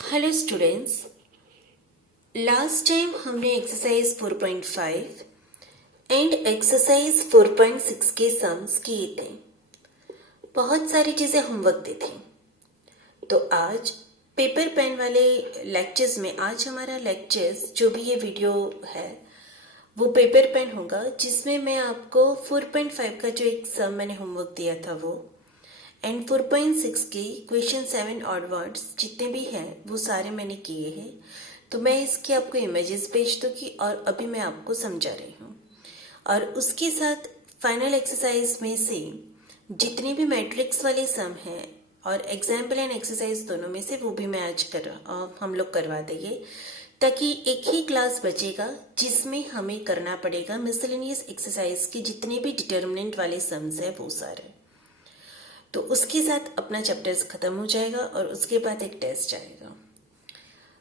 Hello students, last time हमने exercise 4.5 and exercise 4.6 के sums किए थे। बहुत सारी चीज़ें होमवर्क दी थी। तो आज पेपर पेन वाले लेक्चर्स में आज हमारा लेक्चर्स जो भी ये वीडियो है वो पेपर पेन होगा, जिसमें मैं आपको 4.5 का जो एक सम मैंने होमवर्क दिया था वो एंड 4.6 की क्वेश्चन 7 ऑड वर्ड्स जितने भी हैं वो सारे मैंने किए हैं। तो मैं इसके आपको इमेजेस भेज दूँगी और अभी मैं आपको समझा रही हूँ। और उसके साथ फाइनल एक्सरसाइज में से जितने भी मैट्रिक्स वाले सम हैं और एग्जाम्पल एंड एक्सरसाइज दोनों में से वो भी मैं आज हम लोग करवा देंगे, ताकि एक ही क्लास बचेगा जिसमें हमें करना पड़ेगा मिसलेनियस एक्सरसाइज के जितने भी डिटर्मिनेंट वाले सम्स हैं वो सारे। तो उसके साथ अपना चैप्टर्स खत्म हो जाएगा और उसके बाद एक टेस्ट आएगा।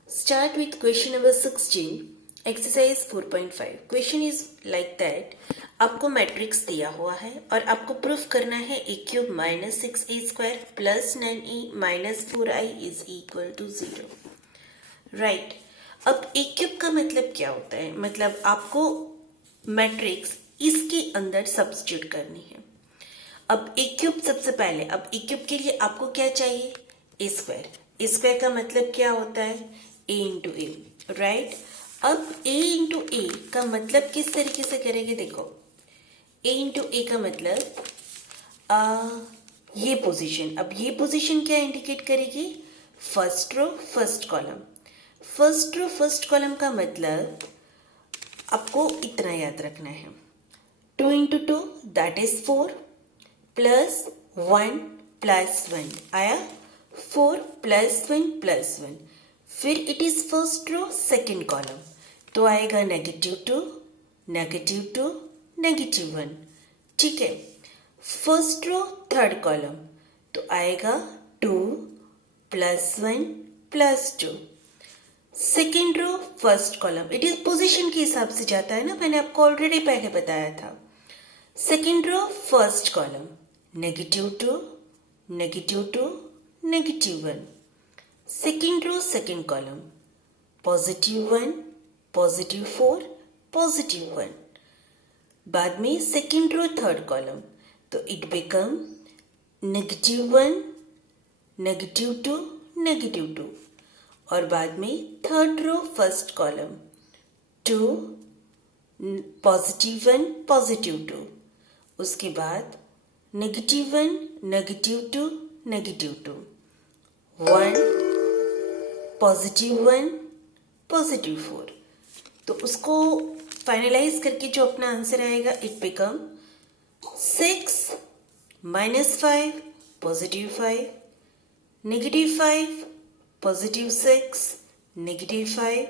Start with question number 16 exercise 4.5। Question is like that, आपको मैट्रिक्स दिया हुआ है और आपको प्रूफ करना है a cube minus 6a² plus 9e minus 4i is equal to 0। Right, अब a क्यूब का मतलब क्या होता है? मतलब आपको मैट्रिक्स इसके अंदर सब्स्टिट्यूट करनी है। अब ए क्यूब सबसे पहले, अब ए क्यूब के लिए आपको क्या चाहिए? ए स्क्वायर। ए स्क्वायर का मतलब क्या होता है? ए इंटू ए। राइट, अब ए इंटू ए का मतलब किस तरीके से करेंगे? देखो, ए इंटू ए का मतलब ये पोजीशन। अब ये पोजीशन क्या इंडिकेट करेगी? First row first column. First row first column का मतलब आपको इतना याद रखना है, 2 into 2 that is 4 plus 1 plus 1 आया, 4 प्लस 1 प्लस 1। फिर it is first row second column, तो आएगा -2 -2 -1। ठीक है, फर्स्ट रो थर्ड कॉलम, तो आएगा 2 plus 1 plus 2। Second row first column, it is position के हिसाब से जाता है ना, मैंने आपको ऑलरेडी पहले बताया था। Second row first column, -2 -2 -1। Second row second column, +1 +4 +1। बाद में सेकेंड रो थर्ड कॉलम, तो इट बिकम -1 -2 -2। और बाद में थर्ड रो फर्स्ट कॉलम, 2 +1 +2। उसके बाद -1 -2 -2, 1 +1 +4। तो उसको फाइनलाइज करके जो अपना आंसर आएगा, it become 6 -5 +5 -5 +6 -5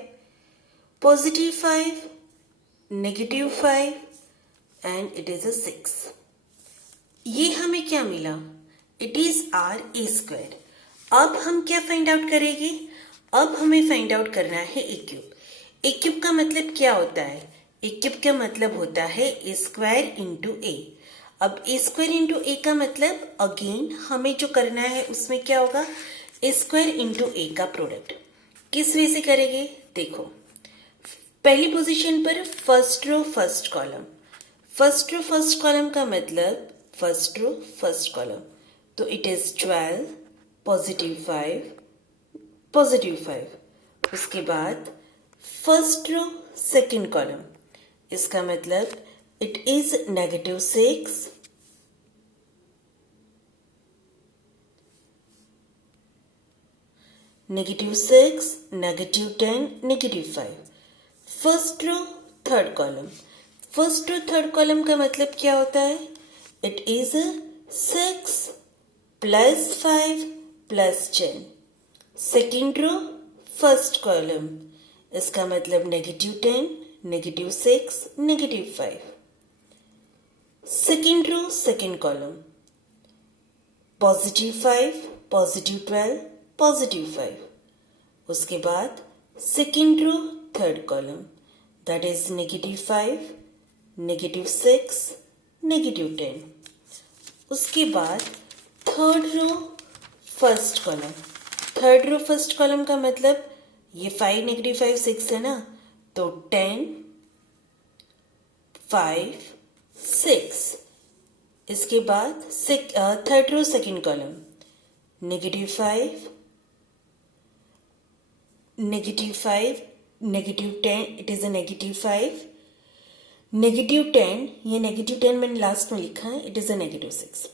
+5 -5 and it is a 6। ये हमें क्या मिला? It is are a square. अब हम क्या फाइंड आउट करेंगे? अब हमें फाइंड आउट करना है ए क्यूब। ए क्यूब का मतलब क्या होता है? ए क्यूब का मतलब होता है ए स्क्वायर इंटू ए। अब ए स्क्वायर इंटू ए का मतलब अगेन हमें जो करना है उसमें क्या होगा? ए स्क्वायर इंटू ए का प्रोडक्ट। किस वे से करेंगे? देखो, पहली पोजीशन पर first row first column. First row first column का मतलब फर्स्ट रो फर्स्ट कॉलम, तो इट इज 12 +5 +5। उसके बाद फर्स्ट रो सेकेंड कॉलम, इसका मतलब it is -6 -6 -10 -5। First row third column, first row third column का मतलब क्या होता है? It is 6 +5 +10। Second row first column, इसका मतलब -10 -6 -5। Second row second column, +5 +12 +5। उसके बाद second row third column, that is -5 -6 -10। उसके बाद third row first column, third row first column का मतलब ये 5 नेगेटिव 5 6 है ना, तो 10 5 6। इसके बाद third row second column negative 5 negative 5 negative 10, it is a negative 5 negative 10, ये नेगेटिव 10 मैंने लास्ट में लिखा है, it is a negative 6।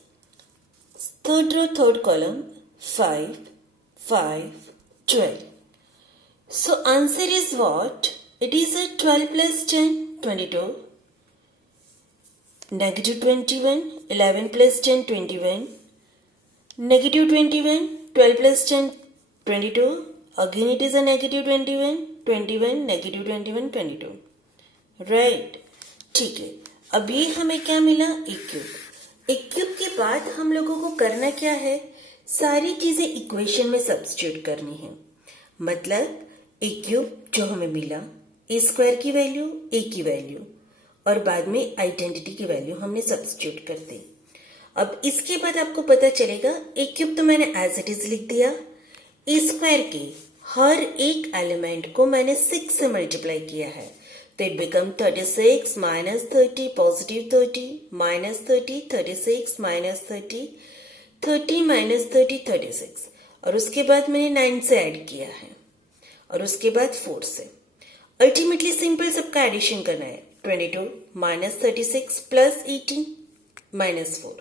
Third row third column 5 5 12। So answer is what? It is a 12 plus 10 22, negative 21 11 plus 10 21, negative 21 12 plus 10 22, again it is a negative 21 21 negative 21 22, right? ठीक है, अभी हमें क्या मिला? एक क्यूब। एक क्यूब के बाद हम लोगों को करना क्या है? सारी चीजें इक्वेशन में सब्स्टिट्यूट करनी है। मतलब ए क्यूब जो हमें मिला, ए स्क्वायर की वैल्यू, ए की वैल्यू और बाद में आइडेंटिटी की वैल्यू हमने सब्स्टिट्यूट कर दी। अब इसके बाद आपको पता चलेगा ए क्यूब तो मैंने एज इट इज लिख दिया, ए स्क्वायर के हर एक एलिमेंट को मैंने 6 से मल्टीप्लाई किया है, तो it become 36 minus 30 positive 30 minus 30 36 minus 30 30 minus 30 36, और उसके बाद मैंने 9 से ऐड किया है और उसके बाद 4 से। अल्टीमेटली सिंपल सबका एडिशन करना है, 22 माइनस 36 प्लस 18 माइनस 4,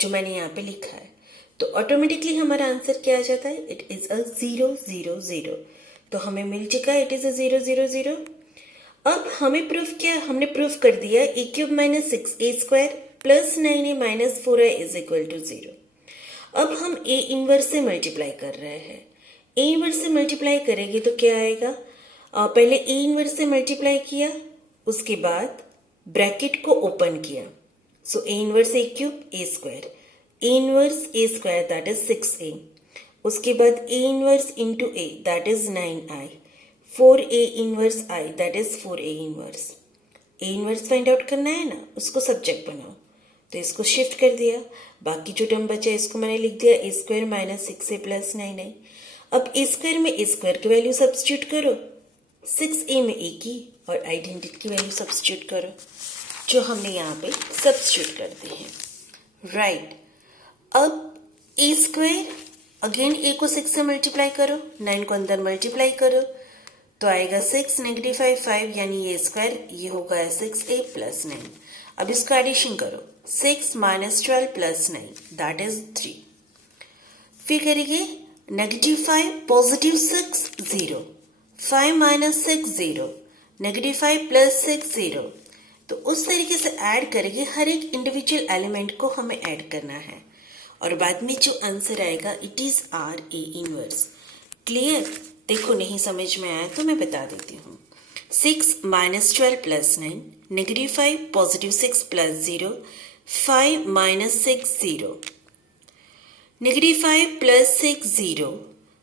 जो मैंने यहाँ पे लिखा है। तो ऑटोमेटिकली हमारा आंसर क्या आ जाता है? इट इज अ 0 0 0। तो हमें मिल चुका है, इट इज अ 0 0 0। अब हमें प्रूफ क्या, हमने प्रूफ कर दिया A cube minus 6 A square plus 9 A minus 4 is equal to 0। अब हम ए इनवर्स से मल्टीप्लाई कर रहे हैं। ए इनवर्स से मल्टीप्लाई करेंगे तो क्या आएगा? पहले ए इनवर्स से मल्टीप्लाई किया, उसके बाद ब्रैकेट को ओपन किया, so A inverse A cube A square, A inverse A square that is 6a, उसके बाद A inverse into A that is 9i, 4a inverse i that is 4a inverse. A inverse find out करना है ना, उसको subject बनाओ, तो इसको shift कर दिया, बाकी जो टर्म बचा इसको मैंने लिख दिया ए square minus 6a plus 9i। अब ए स्क्वायर में ए स्क्वायर की वैल्यू सब्स्टिट्यूट करो, 6a में ए की और आइडेंटिटी की वैल्यू सब्स्टिट्यूट करो, जो हमने यहाँ पे सब्स्टिट्यूट कर दी है, राइट। अब ए स्क्वायर अगेन ए को 6 से मल्टीप्लाई करो, 9 को अंदर मल्टीप्लाई करो, तो आएगा 6 नेगेटिव 5 5, यानी ये स्क्वायर ये होगा 6a प्लस 9। अब इसको एडिशन करो, 6 माइनस 12 प्लस 9 दैट इज 3। फिर करेंगे negative 5 positive 6 0, 5 minus 6 0, negative 5 plus 6 0। तो उस तरीके से ऐड करेंगे, हर एक इंडिविजुअल एलिमेंट को हमें ऐड करना है और बाद में जो आंसर आएगा it is are a inverse. Clear? देखो नहीं समझ में आया तो मैं बता देती हूँ। 6 minus 12 plus 9, negative 5 positive 6 plus 0, 5 minus 6 0, negative 5 plus 6 0,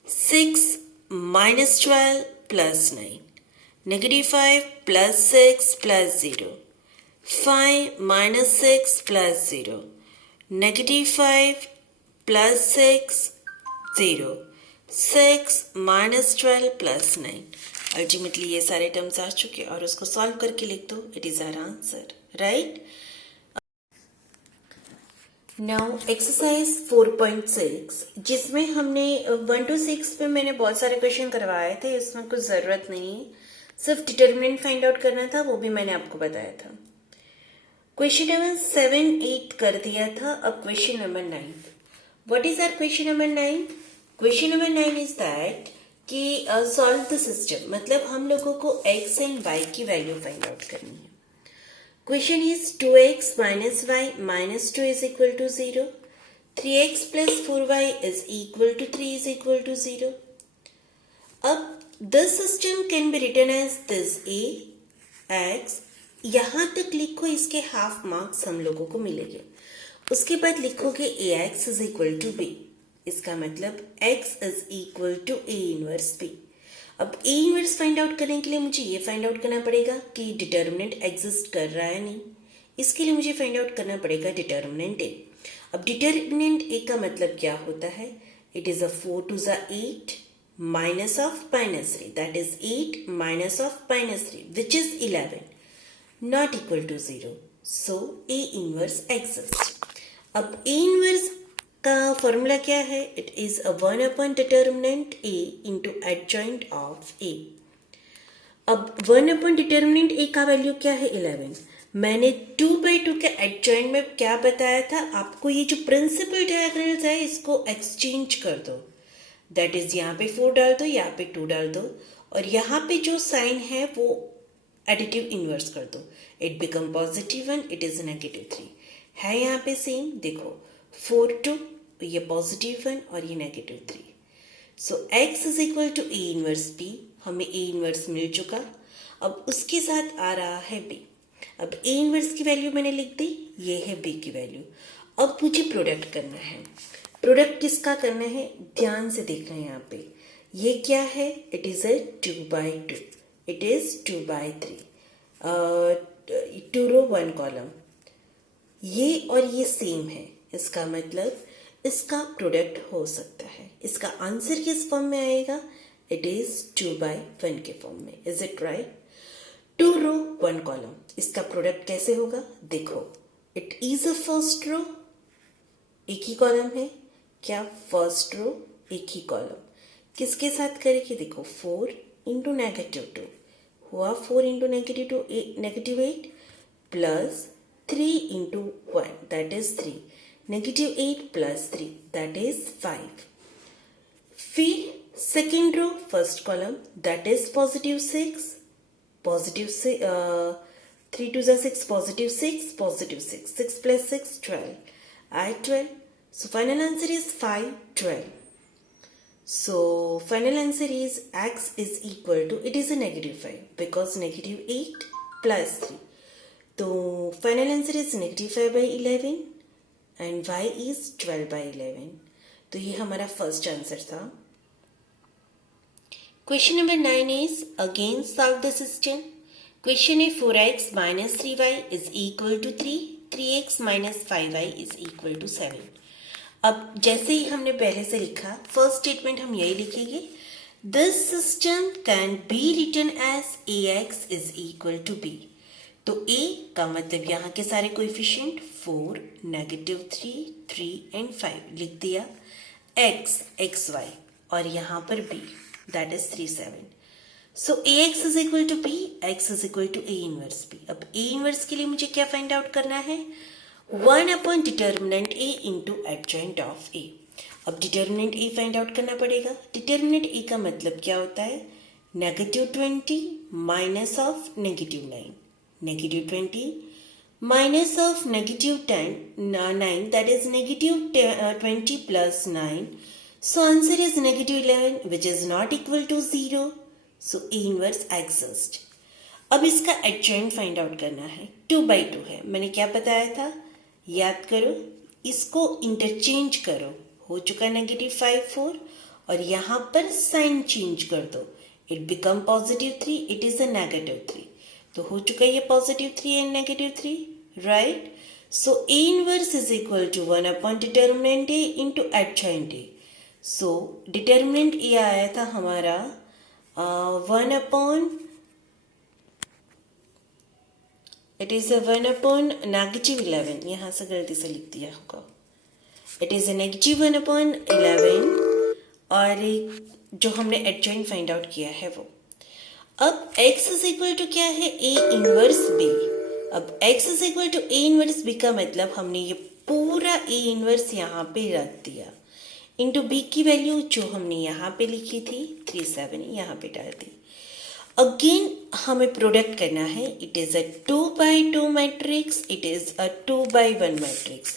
6 minus 12 plus 9, negative 5 plus 6 plus 0, 5 minus 6 plus 0, negative 5 plus 6 0, 6 minus 12 plus 9। Ultimately ये सारे टर्म्स आ चुके और उसको सॉल्व करके लिख दो, it is our answer, right. Now exercise 4.6, जिसमें हमने 1 to 6 पे मैंने बहुत सारे क्वेश्चन करवाए थे, इसमें कुछ ज़रूरत नहीं है, सिर्फ डिटर्मिनेंट फाइंड आउट करना था, वो भी मैंने आपको बताया था। क्वेश्चन नंबर 7 8 कर दिया था, अब question number 9। What is our question number 9? Question number 9 is that कि सॉल्व द सिस्टम, मतलब हम लोगों को x एंड y की वैल्यू फाइंड आउट करनी है। Question is 2x minus y minus 2 is equal to 0. 3x plus 4y is equal to 3 is equal to 0. अब this system can be written as this a x, यहाँ तक लिखो, इसके half marks हम लोगों को मिलेंगे। उसके बाद लिखोगे ax is equal to b, इसका मतलब x is equal to a inverse b। अब ए इनवर्स फाइंड आउट करने के लिए मुझे ये फाइंड आउट करना पड़ेगा कि डिटर्मिनेंट एग्जिस्ट कर रहा है नहीं, इसके लिए मुझे फाइंड आउट करना पड़ेगा डिटर्मिनेंट ए। अब डिटर्मिनेंट ए का मतलब क्या होता है? It is a 4 to the 8 minus of minus 3. That is 8 minus of minus 3, which is 11. Not equal to 0. So A inverse exists. अब A inverse का फॉर्मूला क्या है? It is a 1 upon determinant A into adjoint of A. अब 1 upon determinant A का value क्या है? 11. मैंने 2/2 के एडजॉइंट में क्या बताया था आपको? ये जो प्रिंसिपल डायगोनल्स है इसको एक्सचेंज कर दो. दैट इज यहाँ पे 4 डाल दो, यहाँ पे 2 डाल दो, और यहाँ पे जो साइन है वो एडिटिव इनवर्स कर दो. इट बिकम +1, इट इज -3 है. यहाँ पे सेम देखो 4 2, ये +1 और ये -3. So x is equal to A inverse B. हमें A इनवर्स मिल चुका. अब उसके साथ आ रहा है B. अब A इनवर्स की वैल्यू मैंने लिख दी, ये है B की वैल्यू. अब मुझे प्रोडक्ट करना है. प्रोडक्ट किसका करना है? ध्यान से देखना है यहाँ पे. ये क्या है? It is a 2/2. It is 2/3. 2 row 1 column. ये और ये सेम है. इसका मतलब इसका प्रोडक्ट हो सकता है. इसका आंसर किस फॉर्म में आएगा? इट इज 2/1 के फॉर्म में. Is it right? 2 row 1 column. इसका प्रोडक्ट कैसे होगा? देखो, it is a first row, एक ही कॉलम है. क्या? फर्स्ट रो एक ही कॉलम. किसके साथ करेंगे? देखो 4 इंटू -2 हुआ. 4 into -8 plus 3 into 1 that is 3. -8 plus 3 that is 5. फिर second row first column that is +6. Positive 3 to the 6, +6, +6. 6 plus 6, 12. Add 12. So final answer is 5, 12. So final answer is x is equal to, it is a -5 because -8 plus 3. So final answer is -5/11 and y is 12/11. तो ये हमारा first answer था. Question number 9 is again solve the system. Question है 4x minus 3y is equal to 3. 3x minus 5y is equal to 7. अब जैसे ही हमने पहले से लिखा, फर्स्ट स्टेटमेंट हम यही लिखेंगे. This system can be written as ax is equal to b. तो a का मतलब यहाँ के सारे कोएफिशिएंट 4, -3, 3 and 5 लिख दिया. x, xy और यहाँ पर b. That is 3, 7. So ax is equal to b, x is equal to a inverse b. अब a inverse के लिए मुझे क्या फाइंड आउट करना है? 1 upon determinant a into adjoint of a. अब डिटर्मिनेंट a फाइंड आउट करना पड़ेगा. डिटर्मिनेंट a का मतलब क्या होता है? -20 minus of -9. -20 minus of -9 that is -20 plus 9. So answer is -11 which is not equal to 0. So A inverse exists. अब इसका एडजॉइंट फाइंड आउट करना है. 2/2 है. मैंने क्या बताया था? याद करो. इसको इंटरचेंज करो. हो चुका -5, 4 और यहाँ पर साइन चेंज कर दो. It become +3. इट इज अ -3. तो हो चुका ये +3 and -3. Right. So A inverse is equal to 1 upon determinant A into adjoint A. So determinant A आया था हमारा 1 upon, it is a 1 upon -11. यहाँ से गलती से लिख दिया होगा. इट इज a -1 upon 11 और जो हमने एडजॉइंट फाइंड आउट किया है वो. अब x इज इक्वल टू क्या है? A inverse b. अब x is equal to A inverse b का मतलब हमने ये पूरा A इनवर्स यहाँ पे रख दिया. इंटू बी की वैल्यू जो हमने यहाँ पे लिखी थी 3, 7 यहाँ पे डाल दी. अगेन हमें प्रोडक्ट करना है. It is a 2/2 matrix. It is a 2/1 matrix.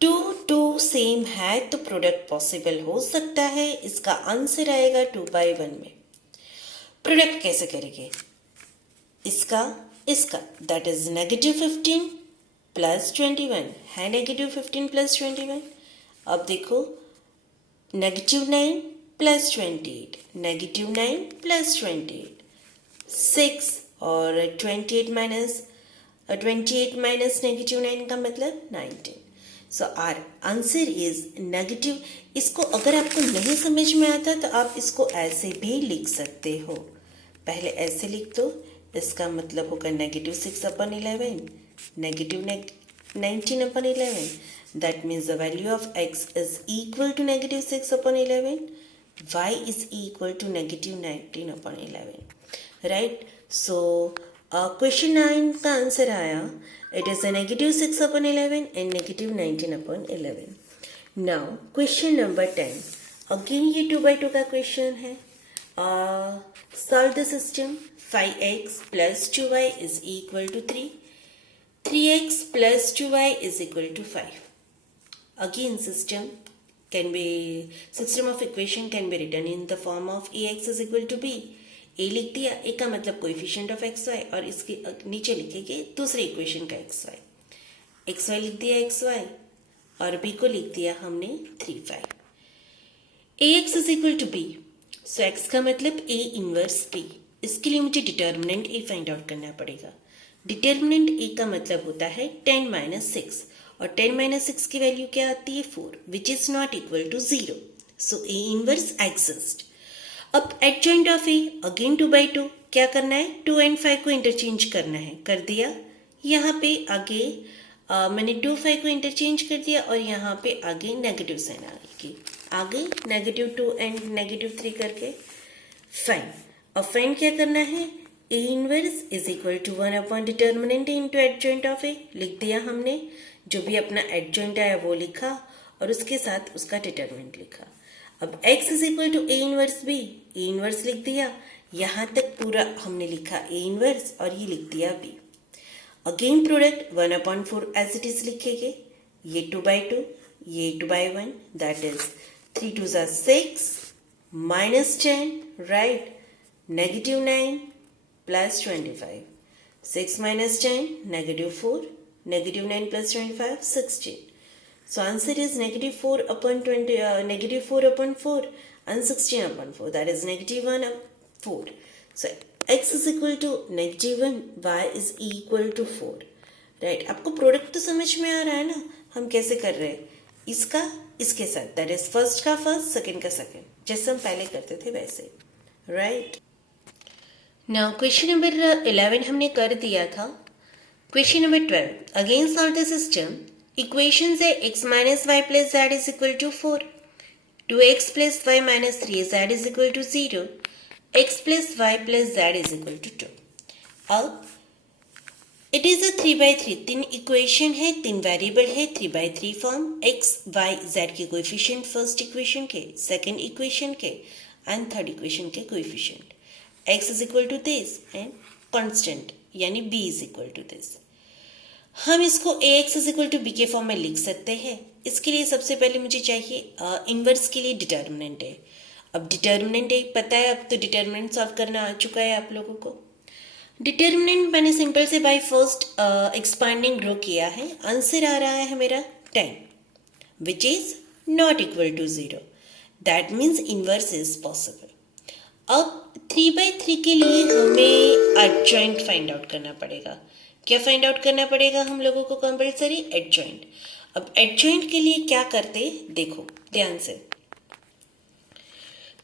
2 2 same है तो प्रोडक्ट पॉसिबल हो सकता है. इसका आंसर आएगा 2/1 में. प्रोडक्ट कैसे करेंगे? इसका दैट इज -15 प्लस 21 है. -15 प्लस 21. अब देखो -9 प्लस 28, -9 प्लस 28, 6 और 28 माइनस -9 का मतलब 19. सो आर आंसर इज नेगेटिव. इसको अगर आपको नहीं समझ में आता तो आप इसको ऐसे भी लिख सकते हो। पहले ऐसे लिख दो, इसका मतलब होगा -6/11, -19/11। That means the value of x is equal to -6/11, y is equal to -19/11, right. So question 9 का आंसर आया, it is a -6/11 and -19/11। Now question number 10, again ये 2/2 का क्वेश्चन है। Solve the system. 5x plus 2y is equal to 3, 3x plus 2y is equal to 5. Again system of equation can be written in the form of ax is equal to b। a लिख दिया, a का मतलब coefficient of x Y, और इसके नीचे लिखेंगे दूसरे equation का एक्स वाई। एक्स वाई लिख दिया एक्स वाई, और b को लिख दिया हमने 3, 5। ax is equal to b, so x का मतलब a इनवर्स b। इसके लिए मुझे डिटर्मिनेंट a फाइंड आउट करना पड़ेगा। डिटर्मिनेंट a का मतलब होता है 10 - 6, और 10 - 6 की वैल्यू क्या आती है 4, which is not equal to 0। So a inverse exist. अब एडजॉइंट ऑफ a, अगेन 2/2, क्या करना है 2 and 5 को इंटरचेंज करना है, कर दिया। यहाँ पे आगे मैंने 2, 5 को इंटरचेंज कर दिया, और यहाँ पे आगे नेगेटिव साइन आगे -2 and -3 करके फाइन। अब फाइन क्या करना है, a inverse is equal to 1 determinant into adjoint of a, लिख दिया हमने। जो भी अपना एडजॉइंट आया वो लिखा, और उसके साथ उसका डिटर्मिनेंट लिखा। अब x is equal to a inverse b, a inverse लिख दिया। यहाँ तक पूरा हमने लिखा a इनवर्स, और ये लिख दिया b। Again product 1/4 as it is लिखेंगे। ये 2/2, ये 2/1, that is 3 2s are 6, -10, right, -9 plus 25, 6 minus 10, -4, -9 plus 25, 16. So answer is -4/4 and 16/4, that is -1/4. So x is equal to -1, y is equal to 4, right। आपको product तो समझ में आ रहा है ना, हम कैसे कर रहे हैं, इसका इसके साथ, दैट इज फर्स्ट का फर्स्ट, सेकंड का सेकंड, जैसे हम पहले करते थे वैसे, राइट। नाउ क्वेश्चन नंबर 11 हमने कर दिया था। Question number 12, again solve the system. Equation है x minus y plus z is equal to 4, 2x plus y minus 3 z is equal to 0, x plus y plus z is equal to 2। अब it is a 3/3, 3 equation है, 3 variable है, 3/3 form, x, y, z के coefficient first equation के, second equation के, and third equation के coefficient. x is equal to this and constant यानी b is equal to this. हम इसको ax is equal to b के form में लिख सकते हैं। इसके लिए सबसे पहले मुझे चाहिए इनवर्स के लिए डिटर्मिनेंट है। अब डिटर्मिनेंट है पता है, अब तो डिटर्मिनेंट सॉल्व करना आ चुका है आप लोगों को। डिटर्मिनेंट मैंने सिंपल से बाय फर्स्ट एक्सपांडिंग रो किया है। आंसर आ रहा है मेरा 10, which is not equal to 0, that means inverse is possible. अब 3/3 के लिए हमें एडजॉइंट फाइंड आउट करना पड़ेगा। क्या फाइंड आउट करना पड़ेगा हम लोगों को कंपल्सरी, एडजॉइंट। अब एडजॉइंट के लिए क्या करते देखो ध्यान से,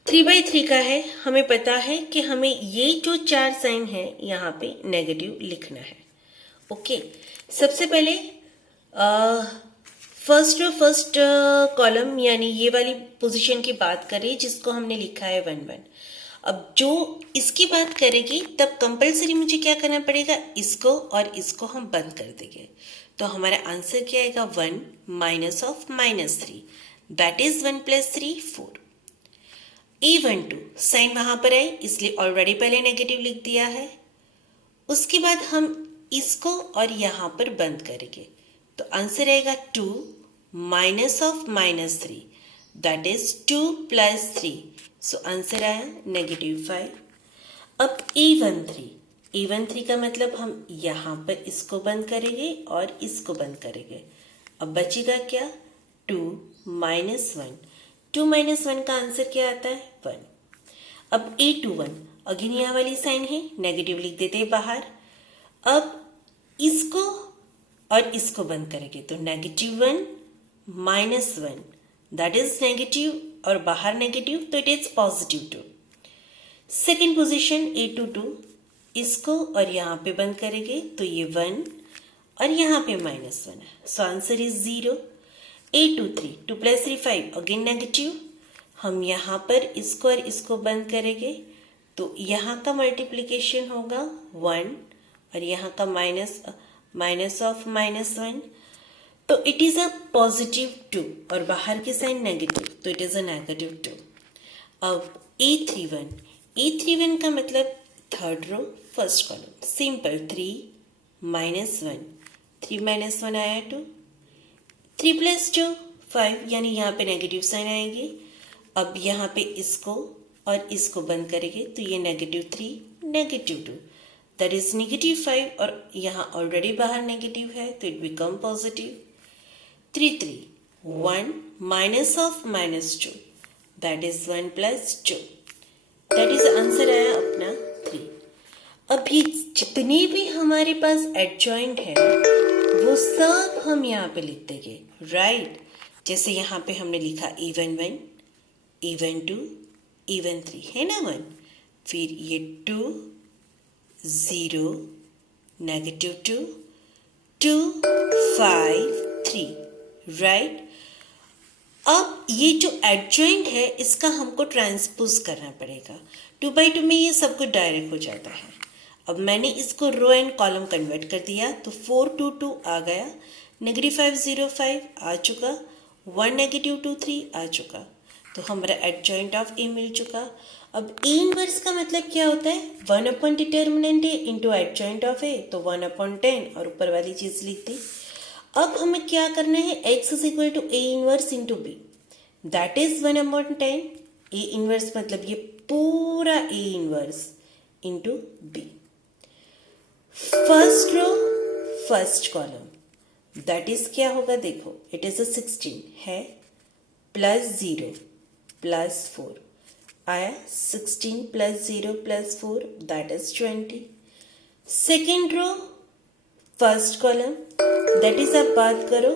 3/3 का है, हमें पता है कि हमें ये जो 4 साइन है यहाँ पे नेगेटिव लिखना है। ओके, सबसे पहले फर्स्ट कॉलम यानी ये वाली पोजीशन की बात करें जिसको हमने लिखा है 1 1। अब जो इसकी बात करेगी तब कंपल्सरी मुझे क्या करना पड़ेगा, इसको और इसको हम बंद कर देंगे। तो हमारा आंसर क्या आएगा 1 minus of -3, that is 1 + 3 4। A12 sign वहां पर है इसलिए ऑलरेडी पहले नेगेटिव लिख दिया है। उसके बाद हम इसको और यहां पर बंद करेंगे तो आंसर आएगा 2 minus of -3, that is 2 + 3। So answer आया -5। अब A13 का मतलब हम यहां पर इसको बंद करेंगे और इसको बंद करेंगे। अब बचेगा क्या 2 - 1, 2 - 1 का आंसर क्या आता है 1। अब A21 अगेन यहाँ वाली साइन है, नेगेटिव लिख देते हैं बाहर। अब इसको और इसको बंद करेंगे तो -1 - 1, दैट इज नेगेटिव और बाहर नेगेटिव तो it is positive 2. Second position A22, इसको और यहाँ पे बंद करेंगे तो ये 1 और यहाँ पे -1 है. So answer is 0. A23, 2 + 3 5, again negative. हम यहाँ पर इसको और इसको बंद करेंगे तो यहाँ का मल्टीप्लिकेशन होगा 1 और यहाँ का माइनस ऑफ -1 तो इट इज़ अ पॉजिटिव 2 और बाहर की साइन नेगेटिव तो इट इज़ अ नेगेटिव 2. अब A31 का मतलब third row first column, simple 3 - 1, 3 - 1 आया 2, 3 + 2 5 यानी यहाँ पे नेगेटिव साइन आएगी. अब यहाँ पे इसको और इसको बंद करेंगे तो ये -3 -2 दैट इज -5 और यहाँ ऑलरेडी बाहर नेगेटिव है तो it become positive. 3 3 1 minus of -2 that is 1 + 2 that is answer आया अपना 3. अब ये जितने भी हमारे पास एडजॉइंट है वो सब हम यहाँ पे लिख देंगे, राइट. जैसे यहाँ पे हमने लिखा even 1, even 2, even 3 है ना 1, फिर ये 2 0 -2 2 5 3, राइट. अब ये जो एडजॉइंट है इसका हमको ट्रांसपोज करना पड़ेगा. 2/2 में ये सब कुछ डायरेक्ट हो जाता है. अब मैंने इसको रो एंड कॉलम कन्वर्ट कर दिया तो 4 2 2 आ गया, -5 0 5 आ चुका, 1 -2 3 आ चुका. तो हमारा एडजॉइंट ऑफ ए मिल चुका. अब ए इनवर्स का मतलब क्या होता है, 1 determinant A into adjoint of A तो 1/10 और ऊपर वाली चीज लिख दी. अब हमें क्या करना है, x is equal to A inverse into B that is 1/10. A inverse मतलब ये पूरा A inverse into B. First row first column that is क्या होगा, देखो इट इज 16 है +0 +4 आया, 16 + 0 +4 that is 20. Second row first column that is आप बात करो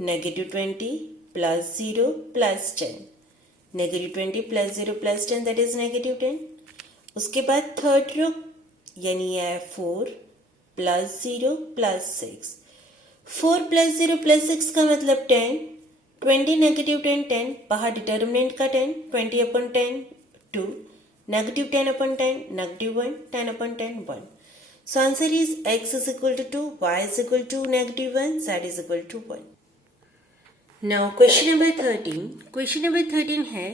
-20 +0 +10, -20 +0 +10 दैट इज -10. उसके बाद थर्ड रो यानी है 4 +0 +6, 4 + 0 +6 का मतलब 10, 20 -10 10 बाहर डिटर्मिनेंट का 10, 20/10 2, -10/10 -1 10/10 1. So answer is x is equal to 2, y is equal to -1, z is equal to 1. Now question number 13. Question number 13 है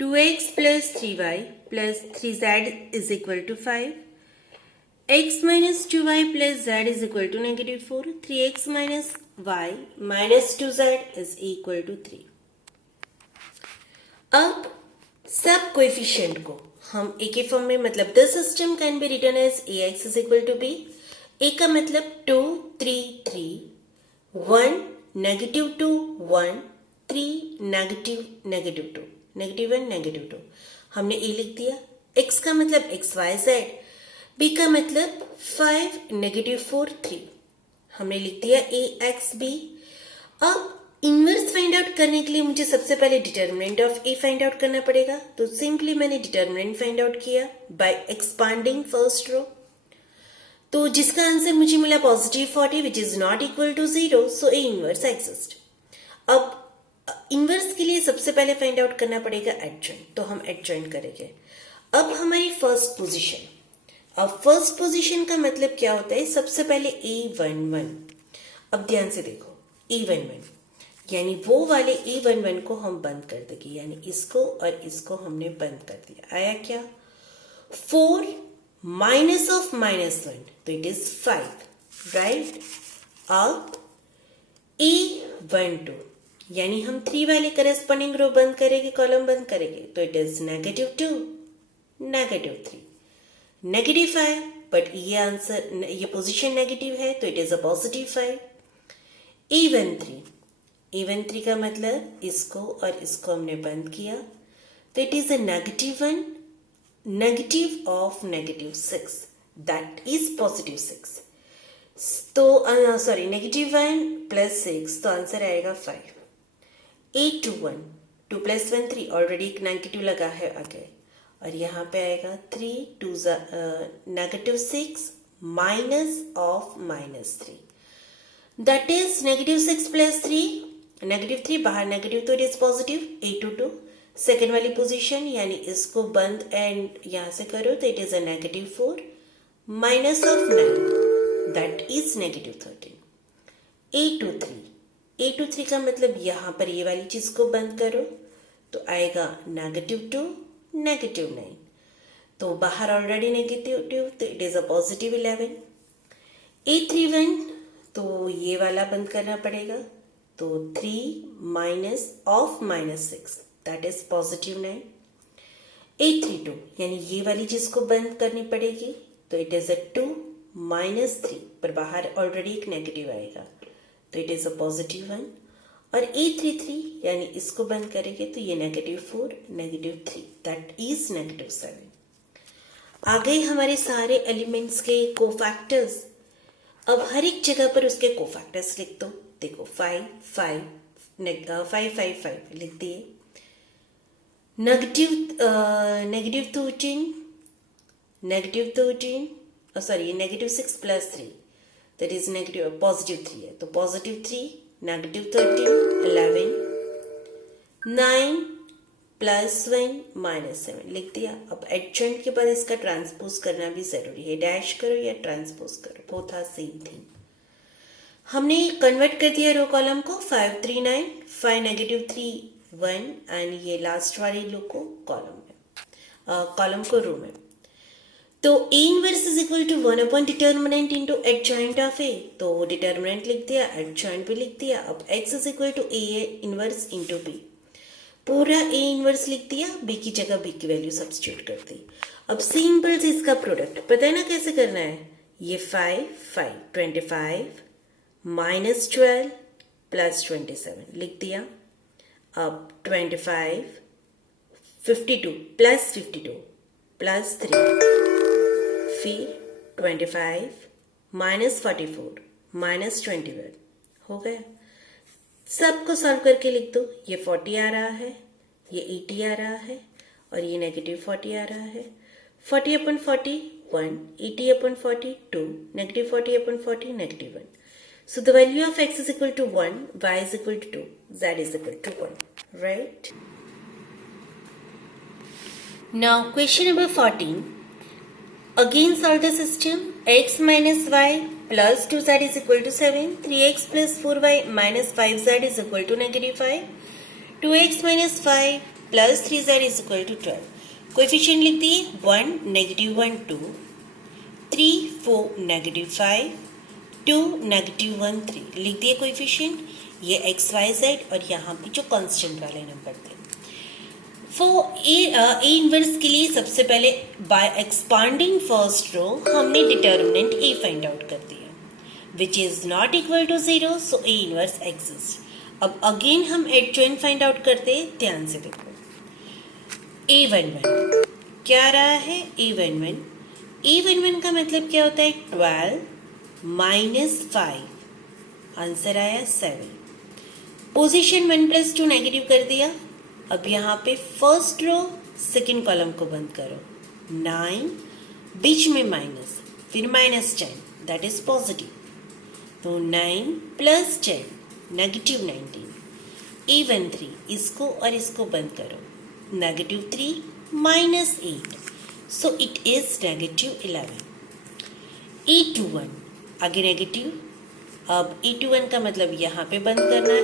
2x + 3y + 3z is equal to 5. x - 2y + z is equal to -4. 3x - y - 2z is equal to 3. अब सब coefficient को हम ए के form में, मतलब the system can be written as ax is equal to b. A का मतलब 2 3 3 1 -2 1 3 -2 -1 -2 हमने ए लिख दिया. x का मतलब xyz, b का मतलब 5 -4 3 हमने लिख दिया axb. अब इनवर्स फाइंड आउट करने के लिए मुझे सबसे पहले determinant of A find out करना पड़ेगा. तो सिंपली मैंने डिटर्मिनेंट फाइंड आउट किया बाय एक्सपांडिंग फर्स्ट रो, तो जिसका आंसर मुझे मिला +40 which is not equal to 0. So A inverse exist. अब इनवर्स के लिए सबसे पहले फाइंड आउट करना पड़ेगा एडजॉइंट, तो हम एडजॉइंट करेंगे. अब हमारी फर्स्ट पोजीशन, अब फर्स्ट पोजीशन का मतलब क्या होता है, सबसे पहले A11. अब ध्यान से देखो A11 यानी वो वाले A11 को हम बंद कर देंगे, यानी इसको और इसको हमने बंद कर दिया. आया क्या, 4 माइनस ऑफ -1 तो इट इज 5, राइट. अब A12 यानी हम 3 वाले करस्पॉन्डिंग रो बंद करेंगे, कॉलम बंद करेंगे तो इट इज -2 -3 -5, बट ये आंसर, ये पोजीशन नेगेटिव है तो इट इज अ +5. A13 का मतलब इसको और इसको हमने बंद किया तो it is a -1 negative of -6 that is +6. तो सॉरी -1 + 6 तो आंसर आएगा 5. A21 2 + 1 3, ऑलरेडी एक नेगेटिव लगा है आगे, और यहाँ पे आएगा 3 2 -6 माइनस ऑफ -3, दैट इज -6 + 3 -3, बाहर नेगेटिव तो it is positive, 8 to 2 second वाली पोजीशन, यानी इसको बंद एंड यहाँ से करो तो it is a -4 minus of 9, that is -13, 8 to 3, 8 to 3 का मतलब यहाँ पर ये वाली चीज को बंद करो तो आएगा -2 -9, तो बाहर ऑलरेडी नेगेटिव तो इट इज अ पॉजिटिव 11, 831, तो ये वाला बंद करना पड़ेगा, तो 3 minus of -6, that is positive 9, 832, यानी ये वाली चीज को बंद करनी पड़ेगी, तो इट इज अ 2 -3, पर बाहर ऑलरेडी एक नेगेटिव आएगा तो इट इज अ पॉजिटिव 1, और 833, यानी इसको बंद करेंगे तो ये -4 -3, दैट इज -7। आ गए हमारे सारे एलिमेंट्स के कोफैक्टर्स। अब हर एक जगह पर उसके कोफैक्टर्स लिख दो। देखो 5 5 5 5 5 लिख दिए, -13 सॉरी -6 + 3, दैट इज +3 है, तो +3 -13 11 9 +1 -7 लिख दिया। अब एडजॉइंट के बाद इसका ट्रांसपोज करना भी जरूरी है, डैश करो या ट्रांसपोज करो, बोथ आर सेम थिंग। हमने कन्वर्ट कर दिया रो कॉलम को, 5 3 9 5 -3 1, एंड ये लास्ट वाली लो को कॉलम को रो में, तो A inverse is equal to 1 upon determinant into adjoint of A, तो डिटर्मिनेंट लिख दिया, एडजॉइंट भी लिख दिया। अब X is equal to A inverse into B, पूरा A इनवर्स लिख दिया, B की जगह B की वैल्यू सब्स्टिट्यूट कर दी। अब सिंपल से इसका प्रोडक्ट पता है ना कैसे करना है, ये 5 5 25 -12 +27 लिख दिया। अब 25 52 +52 +3, फिर 25 -44 -21 हो गया। सबको सॉल्व करके लिख दो, ये 40 आ रहा है, ये 80 आ रहा है, और ये -40 आ रहा है। 40/40 1, 80/40 2, -40/40 -1. So the value of x is equal to 1, y is equal to 2, z is equal to 1, right? Now question number 14. Again solve the system. X minus y plus 2z is equal to 7. 3x plus 4y minus 5z is equal to -5. 2x minus 5 plus 3z is equal to 12. Coefficient लिख दिए, 1 -1 2, 3 4 -5, 2 -1 3 लिख दिए coefficient. ये x y z और यहाँ पे जो constant वाले नंबर थे। ए इनवर्स के लिए सबसे पहले बाय एक्सपांडिंग फर्स्ट रो हमने डिटर्मिनेंट ए फाइंड आउट कर दिया, which is not equal to 0, so A inverse exist. अब अगेन हम एडजॉइंट फाइंड आउट करते हैं, ध्यान से देखो। A11 क्या आ रहा है, A11 का मतलब क्या होता है, 12 -5, आंसर आया 7। पोजीशन 1 + 2 नेगेटिव कर दिया। अब यहाँ पे फर्स्ट रो सेकेंड कॉलम को बंद करो, 9 बीच में माइनस, फिर -10, दैट इज पॉजिटिव, तो 9 + 10 -19। A13 इसको और इसको बंद करो, -3 -8, सो इट इज -11। A21 आगे नेगेटिव, अब A21 का मतलब यहाँ पे बंद करना है,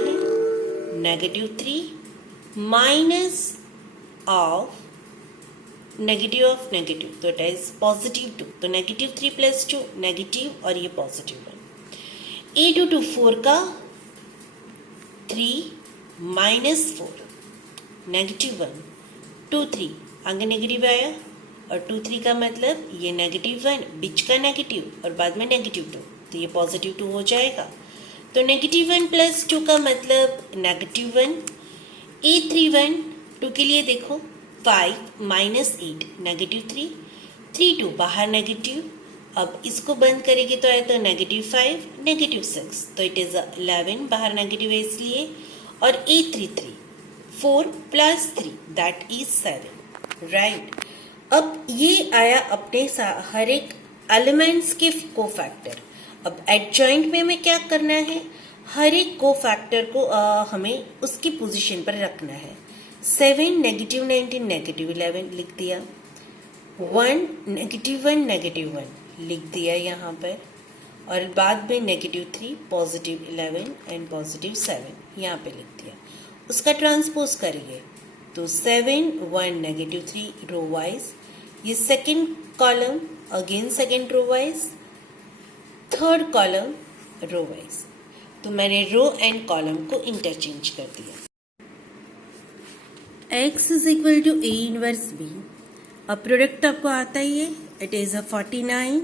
-3 minus of negative of negative, तो इट इज +2, तो -3 + 2 नेगेटिव और ये +1। A224 का 3 -4 -1, 2 3 आगे नेगेटिव आया, और 2 3 का मतलब ये -1 बीच का नेगेटिव और बाद में -2, तो ये +2 हो जाएगा। तो -1 + 2 का मतलब -1। A31 2 के लिए देखो, 5 -8 -3, 32 बाहर नेगेटिव, अब इसको बंद करेंगे तो आए तो -5 -6, तो इट इज 11, बाहर नेगेटिव है इसलिए। और A33 4 plus 3 that is 7, right. अब ये आया अपने हर एक एलिमेंट्स के कोफैक्टर। अब एडजॉइंट में हमें क्या करना है, हर एक कोफैक्टर को हमें उसकी पोजीशन पर रखना है। 7 नेगेटिव 19 नेगेटिव 11 लिख दिया, 1 नेगेटिव 1 नेगेटिव 1 लिख दिया यहाँ पर, और बाद में नेगेटिव 3 पॉजिटिव 11 एंड पॉजिटिव 7 यहाँ पे लिख दिया। उसका ट्रांसपोज करिए तो 7 1 नेगेटिव 3 रो वाइज, ये second column again second row wise, third column row wise. तो मैंने रो एंड कॉलम को इंटरचेंज कर दिया। x is equal to a inverse b। अब प्रोडक्ट आपको आता ही है, it is a 49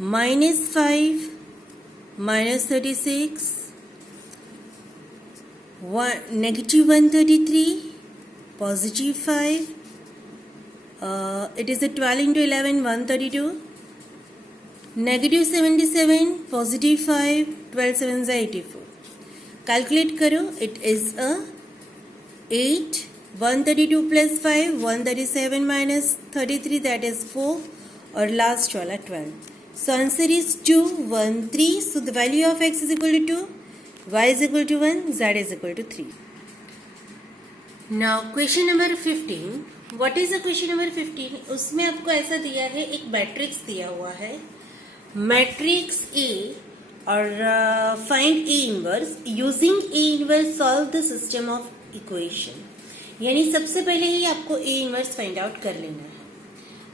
-5 -36 negative 133 positive 5, it is a 12 into 11 132, negative 77 positive 5 12 7 84। calculate करो, it is a 8 132 plus 5 137 minus 33 that is 4, और लास्ट वाला 12। so answer is 2 1 3। so the value of x is equal to 2, y is equal to 1, z is equal to 3। now question number 15, what is the question number 15? उसमें आपको ऐसा दिया है, एक matrix दिया हुआ है, मैट्रिक्स A और find A inverse, using A inverse solve the system of equation. यानी सबसे पहले ही आपको A इनवर्स फाइंड आउट कर लेना है।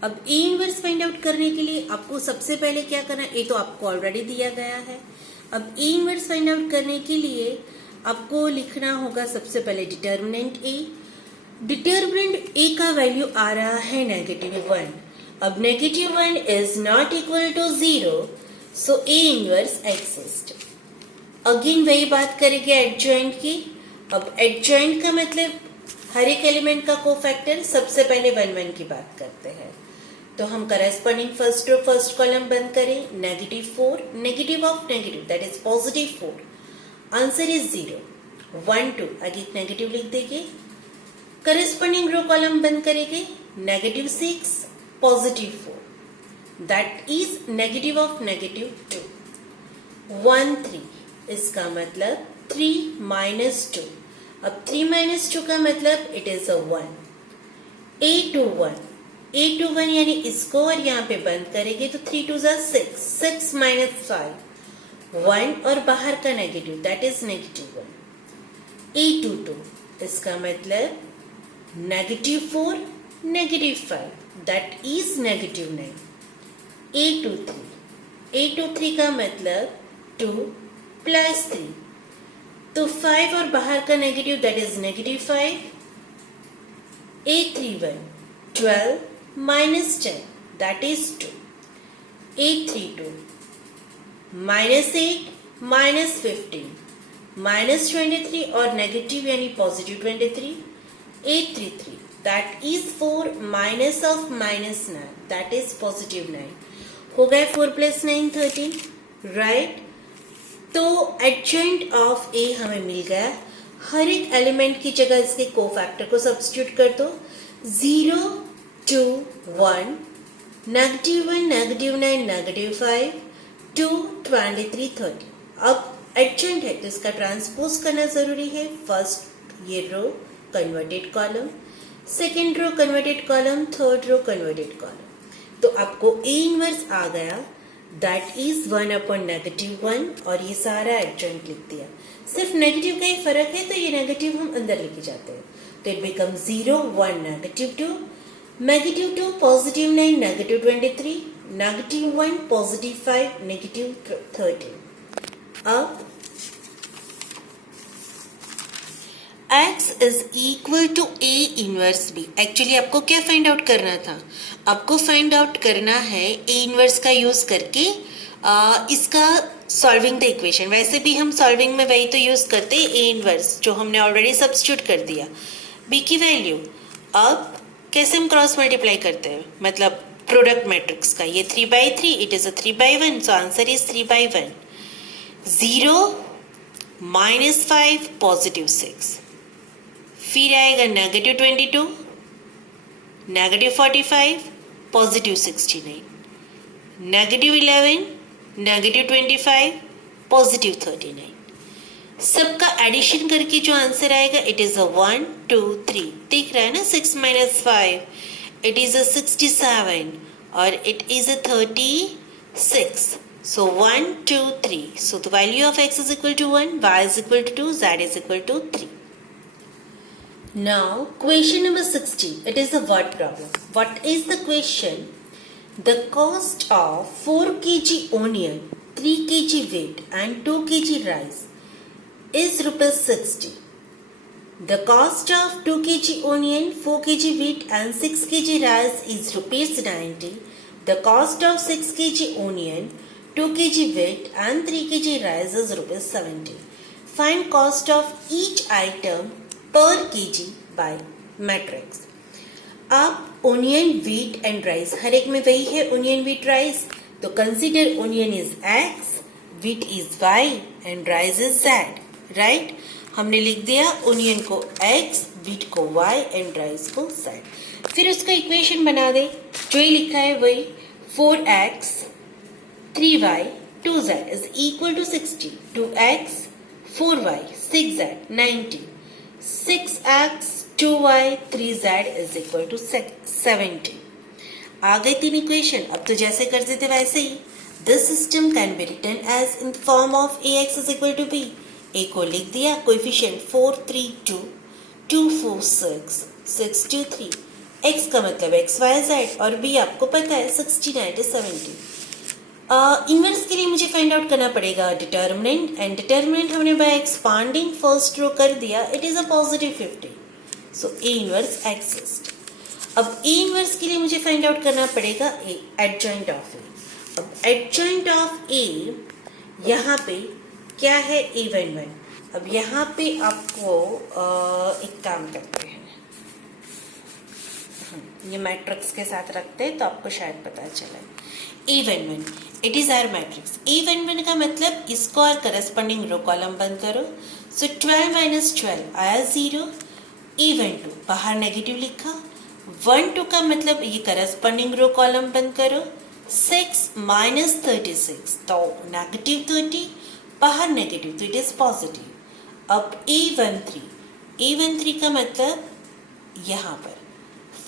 अब A इनवर्स फाइंड आउट करने के लिए आपको सबसे पहले क्या करना है, A तो आपको ऑलरेडी दिया गया है। अब A इनवर्स फाइंड आउट करने के लिए आपको लिखना होगा सबसे पहले डिटर्मिनेंट A। डिटर्मिनेंट A का वैल्यू आ रहा है -1। अब -1 is not equal to 0, so A inverse exist. Again वही बात करेंगे एडजॉइंट की। अब एडजॉइंट का मतलब हर एक एलिमेंट का कोफैक्टर, सबसे पहले 1 1 की बात करते हैं। तो हम corresponding first row first column बंद करें, -4 negative of negative that is positive 4, answer is 0 1 2 आगे नेगेटिव लिख देंगे। करस्पॉन्डिंग रो कॉलम बंद करेंगे, -6 positive 4 that is negative of negative 2 1 3, इसका मतलब 3 -2। अब 3 - 2 का मतलब it is a 1। A to 1 यानी इसको और यहाँ पे बंद करेंगे तो 3 2 6 6 - 5 1 और बाहर का negative that is -1। A to 2 इसका मतलब -4 -5 दैट इज -9। A to 3 का मतलब 2 + 3, तो 5 और बाहर का negative that is -5। A31 12 - 10 that is 2। A32 -8 -15 -23 और नेगेटिव यानी positive 23। A33 that is 4 minus of -9 that is positive 9। हो गए 4 + 9 13, राइट। तो एडजॉइंट ऑफ A हमें मिल गया। हर एक एलिमेंट की जगह इसके कोफैक्टर को सब्स्टिट्यूट कर दो, 0 2 1 -1 -9 -5 2 23 30। अब एडजॉइंट है तो इसका ट्रांसपोज करना जरूरी है। फर्स्ट ये row converted column, second row converted column, third row converted column. तो आपको A इनवर्स आ गया दैट इज 1/-1 और ये सारा एडजॉइंट लिख दिया। सिर्फ नेगेटिव का ही फर्क है, तो ये नेगेटिव हम अंदर लेके जाते हैं तो इट बिकम 0 1 -2 -2 पॉजिटिव 9 -23 -1 पॉजिटिव 5 -13। अब x is equal to A inverse B। Actually आपको क्या फाइंड आउट करना था, आपको फाइंड आउट करना है A इनवर्स का यूज करके इसका सॉल्विंग द इक्वेशन। वैसे भी हम सॉल्विंग में वही तो यूज करते हैं, A इनवर्स जो हमने ऑलरेडी सब्स्टिट्यूट कर दिया B की वैल्यू। अब कैसे हम क्रॉस मल्टीप्लाई करते हैं, मतलब प्रोडक्ट मैट्रिक्स का। ये 3/3 it is a 3/1, so answer is 3/1। 0 -5 +6 फिर आएगा -22, -45, +69, -11, -25, +39। सबका एडिशन करके जो आंसर आएगा इट इज अ 1 2 3। देख रहा है ना, 6 - 5 इट इज अ 67 और it is a 36। So 1 2 3, so the value of x is equal to 1, y is equal to 2, z is equal to 3. Now question number 16, it is a word problem. What is the question? The cost of 4 kg onion, 3 kg wheat and 2 kg rice is ₹60. The cost of 2 kg onion, 4 kg wheat and 6 kg rice is ₹90. The cost of 6 kg onion, 2 kg wheat and 3 kg rice is ₹70. Find cost of each item per kg by matrix. आप onion wheat and rice, हर एक में वही है onion wheat rice, तो consider onion is x, wheat is y and rice is z, right. हमने लिख दिया onion को x, व्हीट को y एंड राइस को z। फिर उसका इक्वेशन बना दे, जो ही लिखा है वही, 4x 3y 2z is equal to 60, 2x 4y 6z 90, 6x 2y 3z is equal to 70। आ गई तीन इक्वेशन। अब तो जैसे करते थे वैसे ही, this system can be written as in form of ax is equal to b। a को लिख दिया, कोएफिशिएंट 4 3 2 2 4 6 6 2 3, x का मतलब x y z और b आपको पता है 60 90 70। इनवर्स के लिए मुझे फाइंड आउट करना पड़ेगा डिटर्मिनेंट, एंड डिटर्मिनेंट हमने बाय एक्सपांडिंग फर्स्ट रो कर दिया, it is a positive 50। So A inverse exist. अब ए इनवर्स के लिए मुझे फाइंड आउट करना पड़ेगा ए एडजॉइंट ऑफ ए। अब एडजॉइंट ऑफ ए यहाँ पे क्या है, A11। अब यहाँ पे आपको एक काम करते हैं, ये मैट्रिक्स के साथ रखते हैं तो आपको शायद पता चले। A11 it is our matrix. A11 का मतलब इसको और करस्पॉन्डिंग रो कॉलम बंद करो। सो 12 - 12 आया 0। A12 बाहर नेगेटिव लिखा। 1 2 का मतलब ये करस्पॉन्डिंग रो कॉलम बंद करो। 6 - 36 तो नेगेटिव 30, बाहर नेगेटिव तो इट इज पॉजिटिव। अब A13 का मतलब यहाँ पर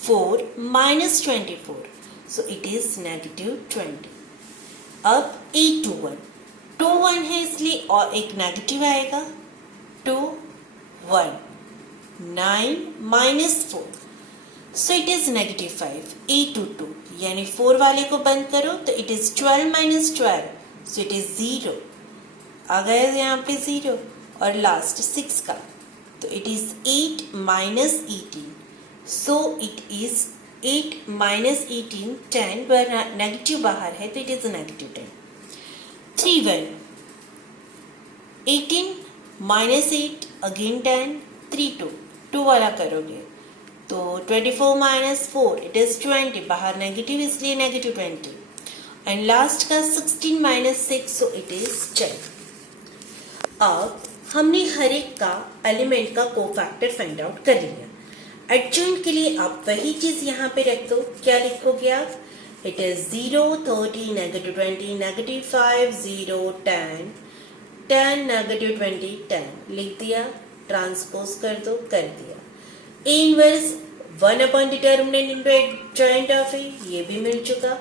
4 - 24 सो इट इज नेगेटिव 20। अब A21 है इसलिए और एक नेगेटिव आएगा 2 1 9 - 4 सो इट इज नेगेटिव 5। A22 यानी 4 वाले को बंद करो तो it is 12 - 12 so it is 0। आ गया यहाँ पे 0 और लास्ट 6 का तो it is 8 - 18 so it is 8 - 18 10 पर नेगेटिव बाहर है तो इट इज नेगेटिव 10। 31 18 - 8 अगेन 10 3 2 वाला करोगे तो 24 - 4 इट इज 20, बाहर नेगेटिव इसलिए नेगेटिव 20 एंड लास्ट का 16 - 6 सो इट इज 10। अब हमने हर एक का एलिमेंट का कोफैक्टर फाइंड आउट कर लिया। एडजॉइंट के लिए आप वही चीज यहाँ पे रख दो। क्या लिखोगे आप, इट इज 0 30 -20 -5 0 10 10 -20 10 लिख दिया, ट्रांसपोज कर दो, कर दिया। A inverse 1 upon determinant into adjoint of A, ये भी मिल चुका।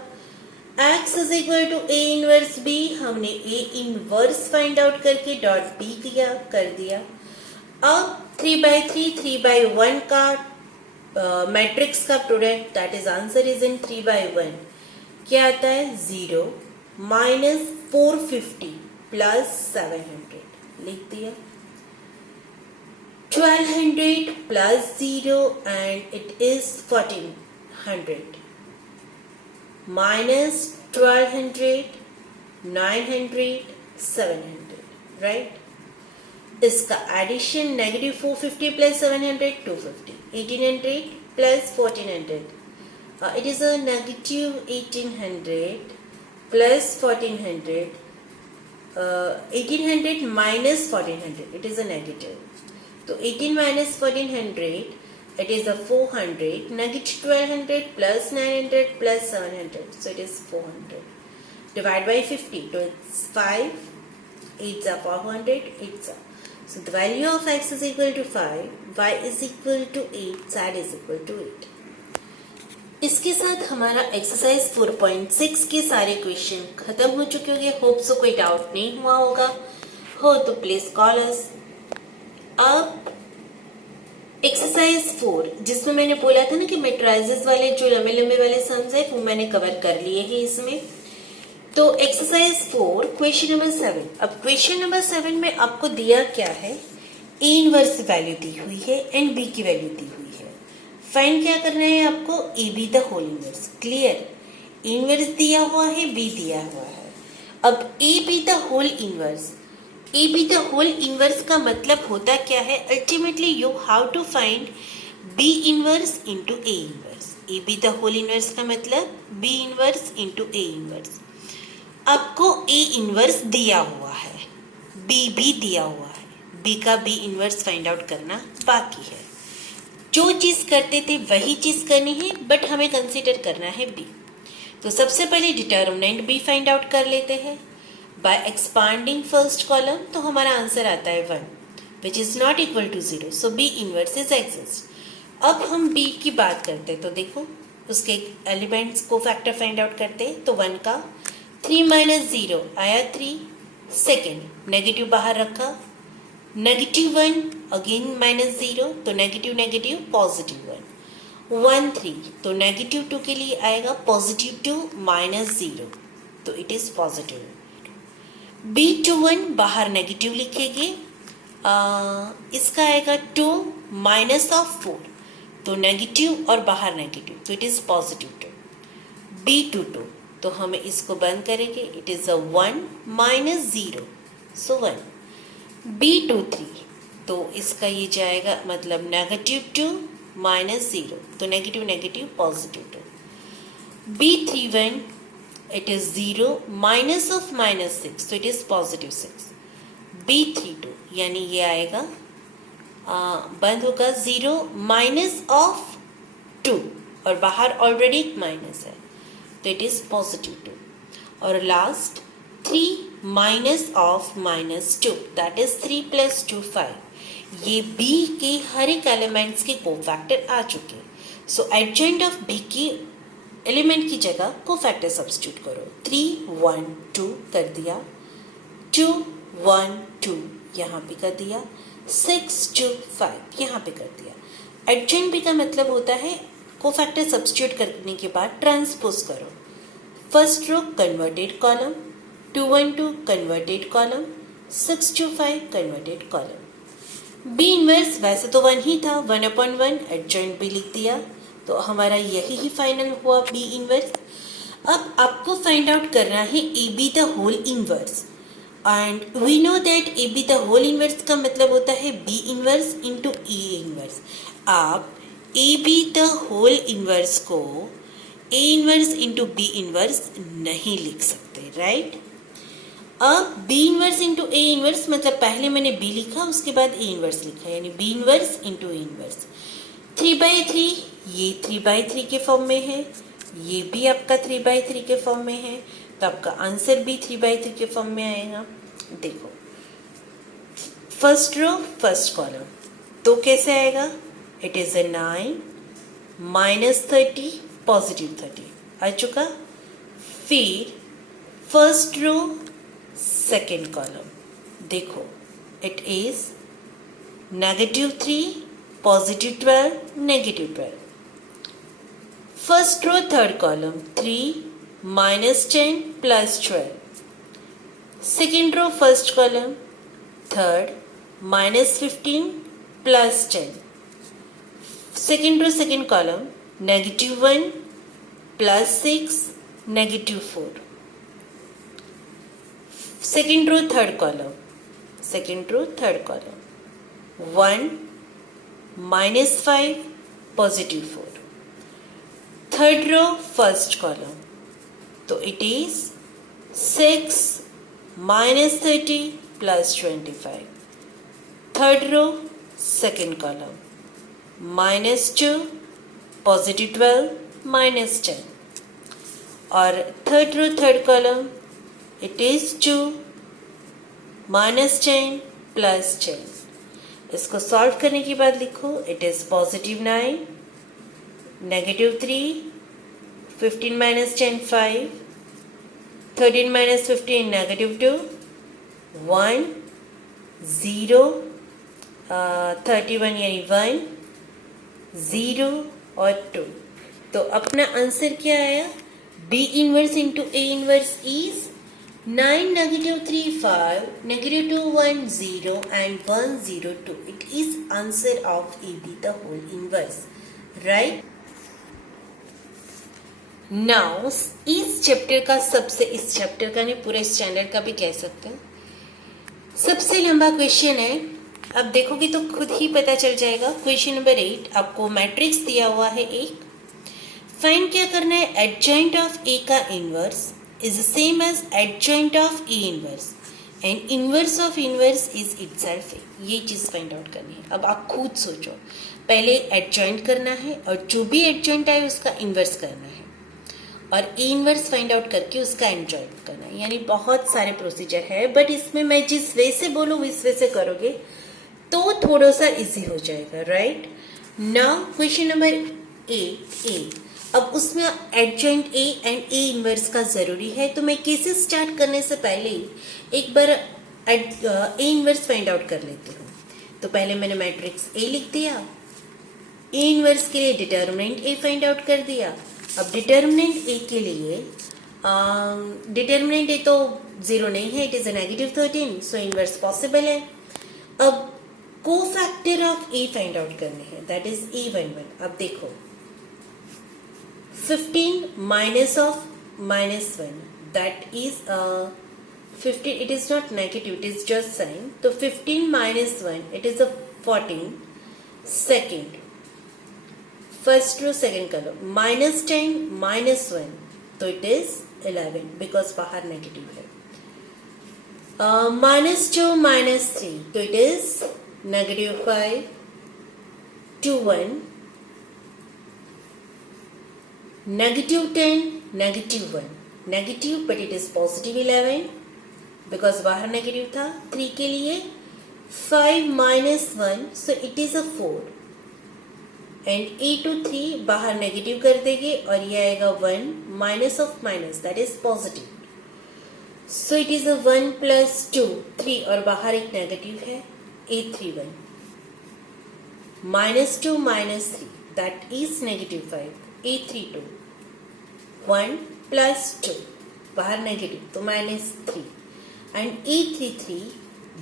x is equal to A inverse B, हमने ए इनवर्स फाइंड आउट करके डॉट बी किया, कर दिया। अब 3/3 3/1 का मैट्रिक्स का product, that is answer is in 3/1। क्या आता है 0 - 450 + 700 लिख दिया। 1200 + 0 and it is 1400 minus 1200 900 700, right? इसका addition negative 450 + 700 250, 1800 + 1400 it is a negative 1800 + 1400 1800 - 1400 it is a negative तो 18 minus 1400, it is a 400, negative 1200 plus 900 plus 700, so it is 400. Divide by 50, so it's 5, 8 are 400, 8 are. So the value of x is equal to 5, y is equal to 8, z is equal to 8. इसके साथ हमारा exercise 4.6 के सारे question खत्म हो चुके होंगे। Hope so कोई डाउट नहीं हुआ होगा, हो तो प्लीज कॉल अस। अब एक्सरसाइज 4 जिसमें मैंने बोला था ना कि मैट्राइजेस वाले जो लंबे लंबे वाले सम्स है वो मैंने कवर कर लिए हैं इसमें। तो एक्सरसाइज 4 क्वेश्चन नंबर 7। अब क्वेश्चन नंबर 7 में आपको दिया क्या है, ए इनवर्स वैल्यू दी हुई है एंड बी की वैल्यू दी हुई है। फाइंड क्या करना है आपको, A B the whole inverse. Clear, inverse दिया हुआ है, बी दिया हुआ है। अब A B the whole inverse, A B the whole inverse का मतलब होता क्या है, ultimately you how to find B inverse into A inverse. A B the whole inverse का मतलब B inverse into A inverse. आपको ए इनवर्स दिया हुआ है, बी भी दिया हुआ है, बी का बी इनवर्स फाइंड आउट करना बाकी है। जो चीज करते थे वही चीज करनी है, बट हमें कंसीडर करना है बी। तो सबसे पहले डिटर्मिनेंट बी फाइंड आउट कर लेते हैं बाय एक्सपांडिंग फर्स्ट कॉलम। तो हमारा आंसर आता है 1 which is not equal to 0, so B inverse is exist. अब हम बी की बात करते हैं, तो देखो उसके एलिमेंट्स को फैक्टर फाइंड आउट करते हैं। तो 1 का 3 माइनस 0 आया 3, सेकेंड नेगेटिव बाहर रखा, नेगेटिव 1 अगेन माइनस 0, तो नेगेटिव नेगेटिव पॉजिटिव 1, 1 3, तो नेगेटिव 2 के लिए आएगा पॉजिटिव 2 माइनस 0, तो इट इज पॉजिटिव। B21 बाहर नेगेटिव लिखेंगे, इसका आएगा 2 माइनस ऑफ 4, तो नेगेटिव और बाहर नेगेटिव, तो इट इज पॉजिटिव 2। B22 तो हमें इसको बंद करेंगे, it is a 1 minus 0, so 1। B23 तो इसका ये जाएगा मतलब नेगेटिव 2 माइनस 0, तो negative negative positive 2। B31 it is 0 minus of minus 6, so it is positive 6। B32 यानी ये आएगा बंद होगा 0 माइनस ऑफ 2 और बाहर ऑलरेडी एक माइनस है, तो इट इज पॉजिटिव 2। और last 3 minus of minus 2, that is 3 plus 2 5। ये B के हर एक एलिमेंट्स के कोफैक्टर आ चुके, सो एडजॉइंट ऑफ B की एलिमेंट की जगह को फैक्टर सब्स्टिट्यूट करो। 3 1 2 कर दिया, 2 1 2 यहाँ पे कर दिया, 6 2 5 यहाँ पे कर दिया। एडजॉइंट बी का मतलब होता है को फैक्टर सब्स्टिट्यूट करने के बाद ट्रांसपोज करो। First row converted column, 2 1 2 converted column, 6 2 5 converted column. B inverse वैसे तो 1 ही था, 1/1 एडजॉइंट बी लिख दिया, तो हमारा यही ही फाइनल हुआ बी इनवर्स। अब आपको फाइंड आउट करना है A B the whole inverse, and we know that A B the whole inverse का मतलब होता है B inverse into A inverse. आप A B the whole inverse को A inverse into B inverse नहीं लिख सकते, राइट। अब B inverse into A inverse मतलब पहले मैंने बी लिखा उसके बाद ए इनवर्स लिखा, यानी B inverse into A inverse. 3/3 ये 3/3 के फॉर्म में है, ये भी आपका 3/3 के फॉर्म में है, तो आपका आंसर भी 3/3 के फॉर्म में आएगा। देखो फर्स्ट रो फर्स्ट कॉलम, तो कैसे आएगा, it is a 9 minus 30 positive 30 आ चुका। फिर फर्स्ट रो सेकेंड कॉलम, देखो it is -3 positive 12 negative 12। First row third column 3 minus 10 plus 12। Second row first column third -15 plus 10। Second row second column -1 plus 6 -4। Second row third column 1 -5 positive 4। Third row first column, तो it is 6 -30 plus 25। Third row second column, -2, +12, -10. और third row, third column, it is 2, -10, +10. इसको solve करने के बाद लिखो, it is +9, -3, 15 - 10, 5, 13 - 15, -2, 1, 0, 31 यानी 1, 0 और 2. तो अपना आंसर क्या आया? B inverse into A inverse is 9, -3, 5, -2, 1, 0 and 1, 0, 2. It is answer of AB, the whole inverse, right? Now इस चैप्टर का इस चैप्टर का नहीं, पूरे स्टैंडर्ड का भी कह सकते हैं, सबसे लंबा क्वेश्चन है. अब देखोगे तो खुद ही पता चल जाएगा. क्वेश्चन नंबर 8, आपको मैट्रिक्स दिया हुआ है एक. फाइंड क्या करना है? एडजॉइंट ऑफ ए का inverse is same as adjoint of A inverse and inverse of inverse is itself A. ये चीज फाइंड आउट करनी है. अब आप खुद सोचो, पहले एडजॉइंट करना है और जो भी एडजॉइंट आए उसका इनवर्स करना है और ए इनवर्स फाइंड आउट करके उसका एडजॉइंट करना है. यानी बहुत सारे प्रोसीजर है, बट इसमें मैं जिस वे से बोलूँ इस वे से करोगे तो थोड़ा सा इजी हो जाएगा, राइट? Now question number 8. अब उसमें adjoint A and A inverse का जरूरी है, तो मैं कैसे स्टार्ट करने से पहले एक बार ए इनवर्स फाइंड आउट कर लेती हूँ. तो पहले मैंने मैट्रिक्स ए लिख दिया, ए इनवर्स के लिए डिटर्मिनेंट ए फाइंड आउट कर दिया. अब डिटर्मिनेंट ए के लिए डिटर्मिनेंट ए तो 0 नहीं है, it is a -13, so inverse possible है. अब cofactor of A find out करने हैं, दैट इज E11. अब देखो 15 minus of -1, that is 15, it is not negative, it is just sign. So 15 minus 1, it is a 14. Second, first row second column, -10 -1, तो it is 11 because बाहर negative है. -2 -3, तो it is -5 2 1. -10 -1, negative but it is positive 11 because बाहर negative था. 3 के लिए 5 -1, so it is a 4 and A to 3 बाहर negative कर देंगे और ये आएगा 1 minus of minus, that is positive, so it is a 1 plus 2 3 और बाहर एक नेगेटिव है. A31 -2 -3, that is -5. A32 1 plus 2 बाहर नेगेटिव तो -3 and A33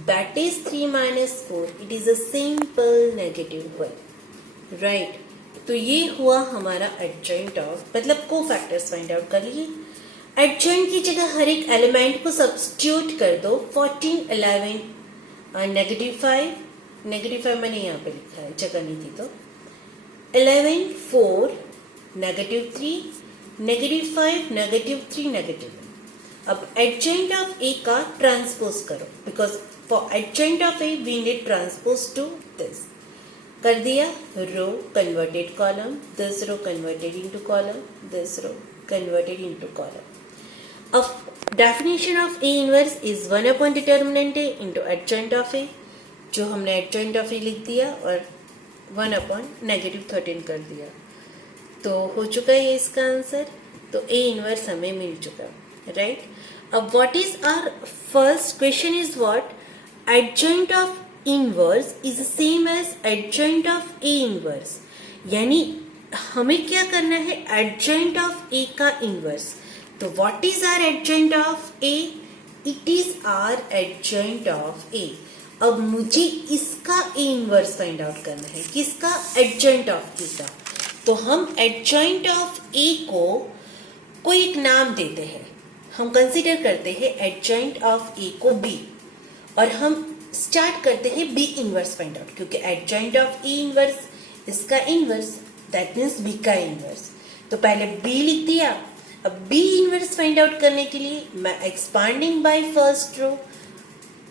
that is 3 minus 4, it is a simple negative 1, right? तो ये हुआ हमारा एडजॉइंट ऑफ, मतलब कोफैक्टर्स फाइंड आउट कर लिए. एडजॉइंट की जगह हर एक एलिमेंट को सब्स्टिट्यूट कर दो. 14 11 -5 मैंने यहाँ पे लिखा है, जगह नहीं थी तो 11 4 -3 -5 -3 -1. अब एडजॉइंट ऑफ ए का ट्रांसपोज करो, because for adjoint of A we need transpose to this. कर दिया. Row converted column, this row converted into column, this row converted into column. अब definition of A inverse is 1 upon determinant A into adjoint of A, जो हमने adjoint of A लिख दिया और 1 upon -13 कर दिया. तो हो चुका है इसका आंसर. तो ए इनवर्स हमें मिल चुका, राइट? अब what is our first question is what? Adjoint of inverse is same as adjoint of A inverse. यानी हमें क्या करना है? एडजॉइंट ऑफ ए का इनवर्स. तो what is our adjoint of A? It is our adjoint of A. अब मुझे इसका ए इनवर्स फाइंड आउट करना है. किसका? एडजॉइंट ऑफ ए का. तो हम एडजॉइंट ऑफ ए को कोई एक नाम देते हैं. हम कंसीडर करते हैं एडजॉइंट ऑफ ए को बी और हम स्टार्ट करते हैं बी इनवर्स फाइंड आउट, क्योंकि एडजॉइंट ऑफ ए इनवर्स इसका इनवर्स, दैट मीन्स बी का इनवर्स. तो पहले बी लिख दिया. अब बी इनवर्स फाइंड आउट करने के लिए मैं expanding by first row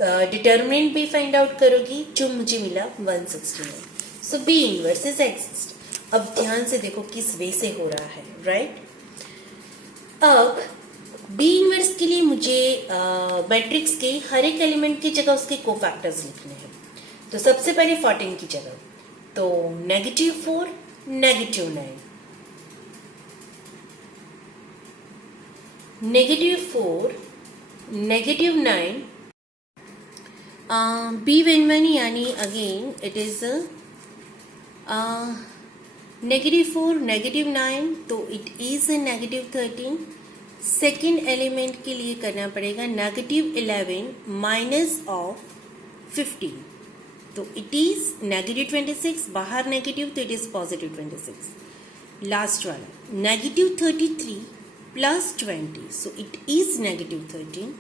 determinant भी फाइंड आउट करोगी जो मुझे मिला 169. So B inverse is exist. अब ध्यान से देखो किस वे से हो रहा है, राइट? अब बी इनवर्स के लिए मुझे मैट्रिक्स के हर एक एलिमेंट की जगह उसके कोफैक्टर्स लिखने हैं. तो सबसे पहले 14 की जगह तो -4, -9, -4, -9, B11 यानी अगेन इट इज -4, -9 तो इट इज -13. सेकेंड एलिमेंट के लिए करना पड़ेगा -11 माइनस ऑफ 15 तो इट इज -26. बाहर नेगेटिव तो इट इज +26. लास्ट वाला -33 plus 20 so it is -13.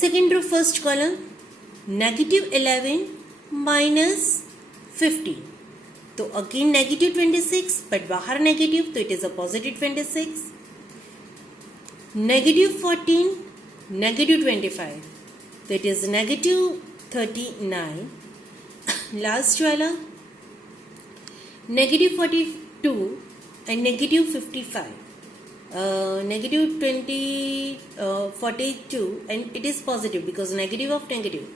Second row first column -11 minus 15 तो अगेन -26 बट बाहर नेगेटिव तो इट इज अ +26. -14, -25 तो इट इज -39. लास्ट वाला -42 and -55 -42 and it is positive because negative of negative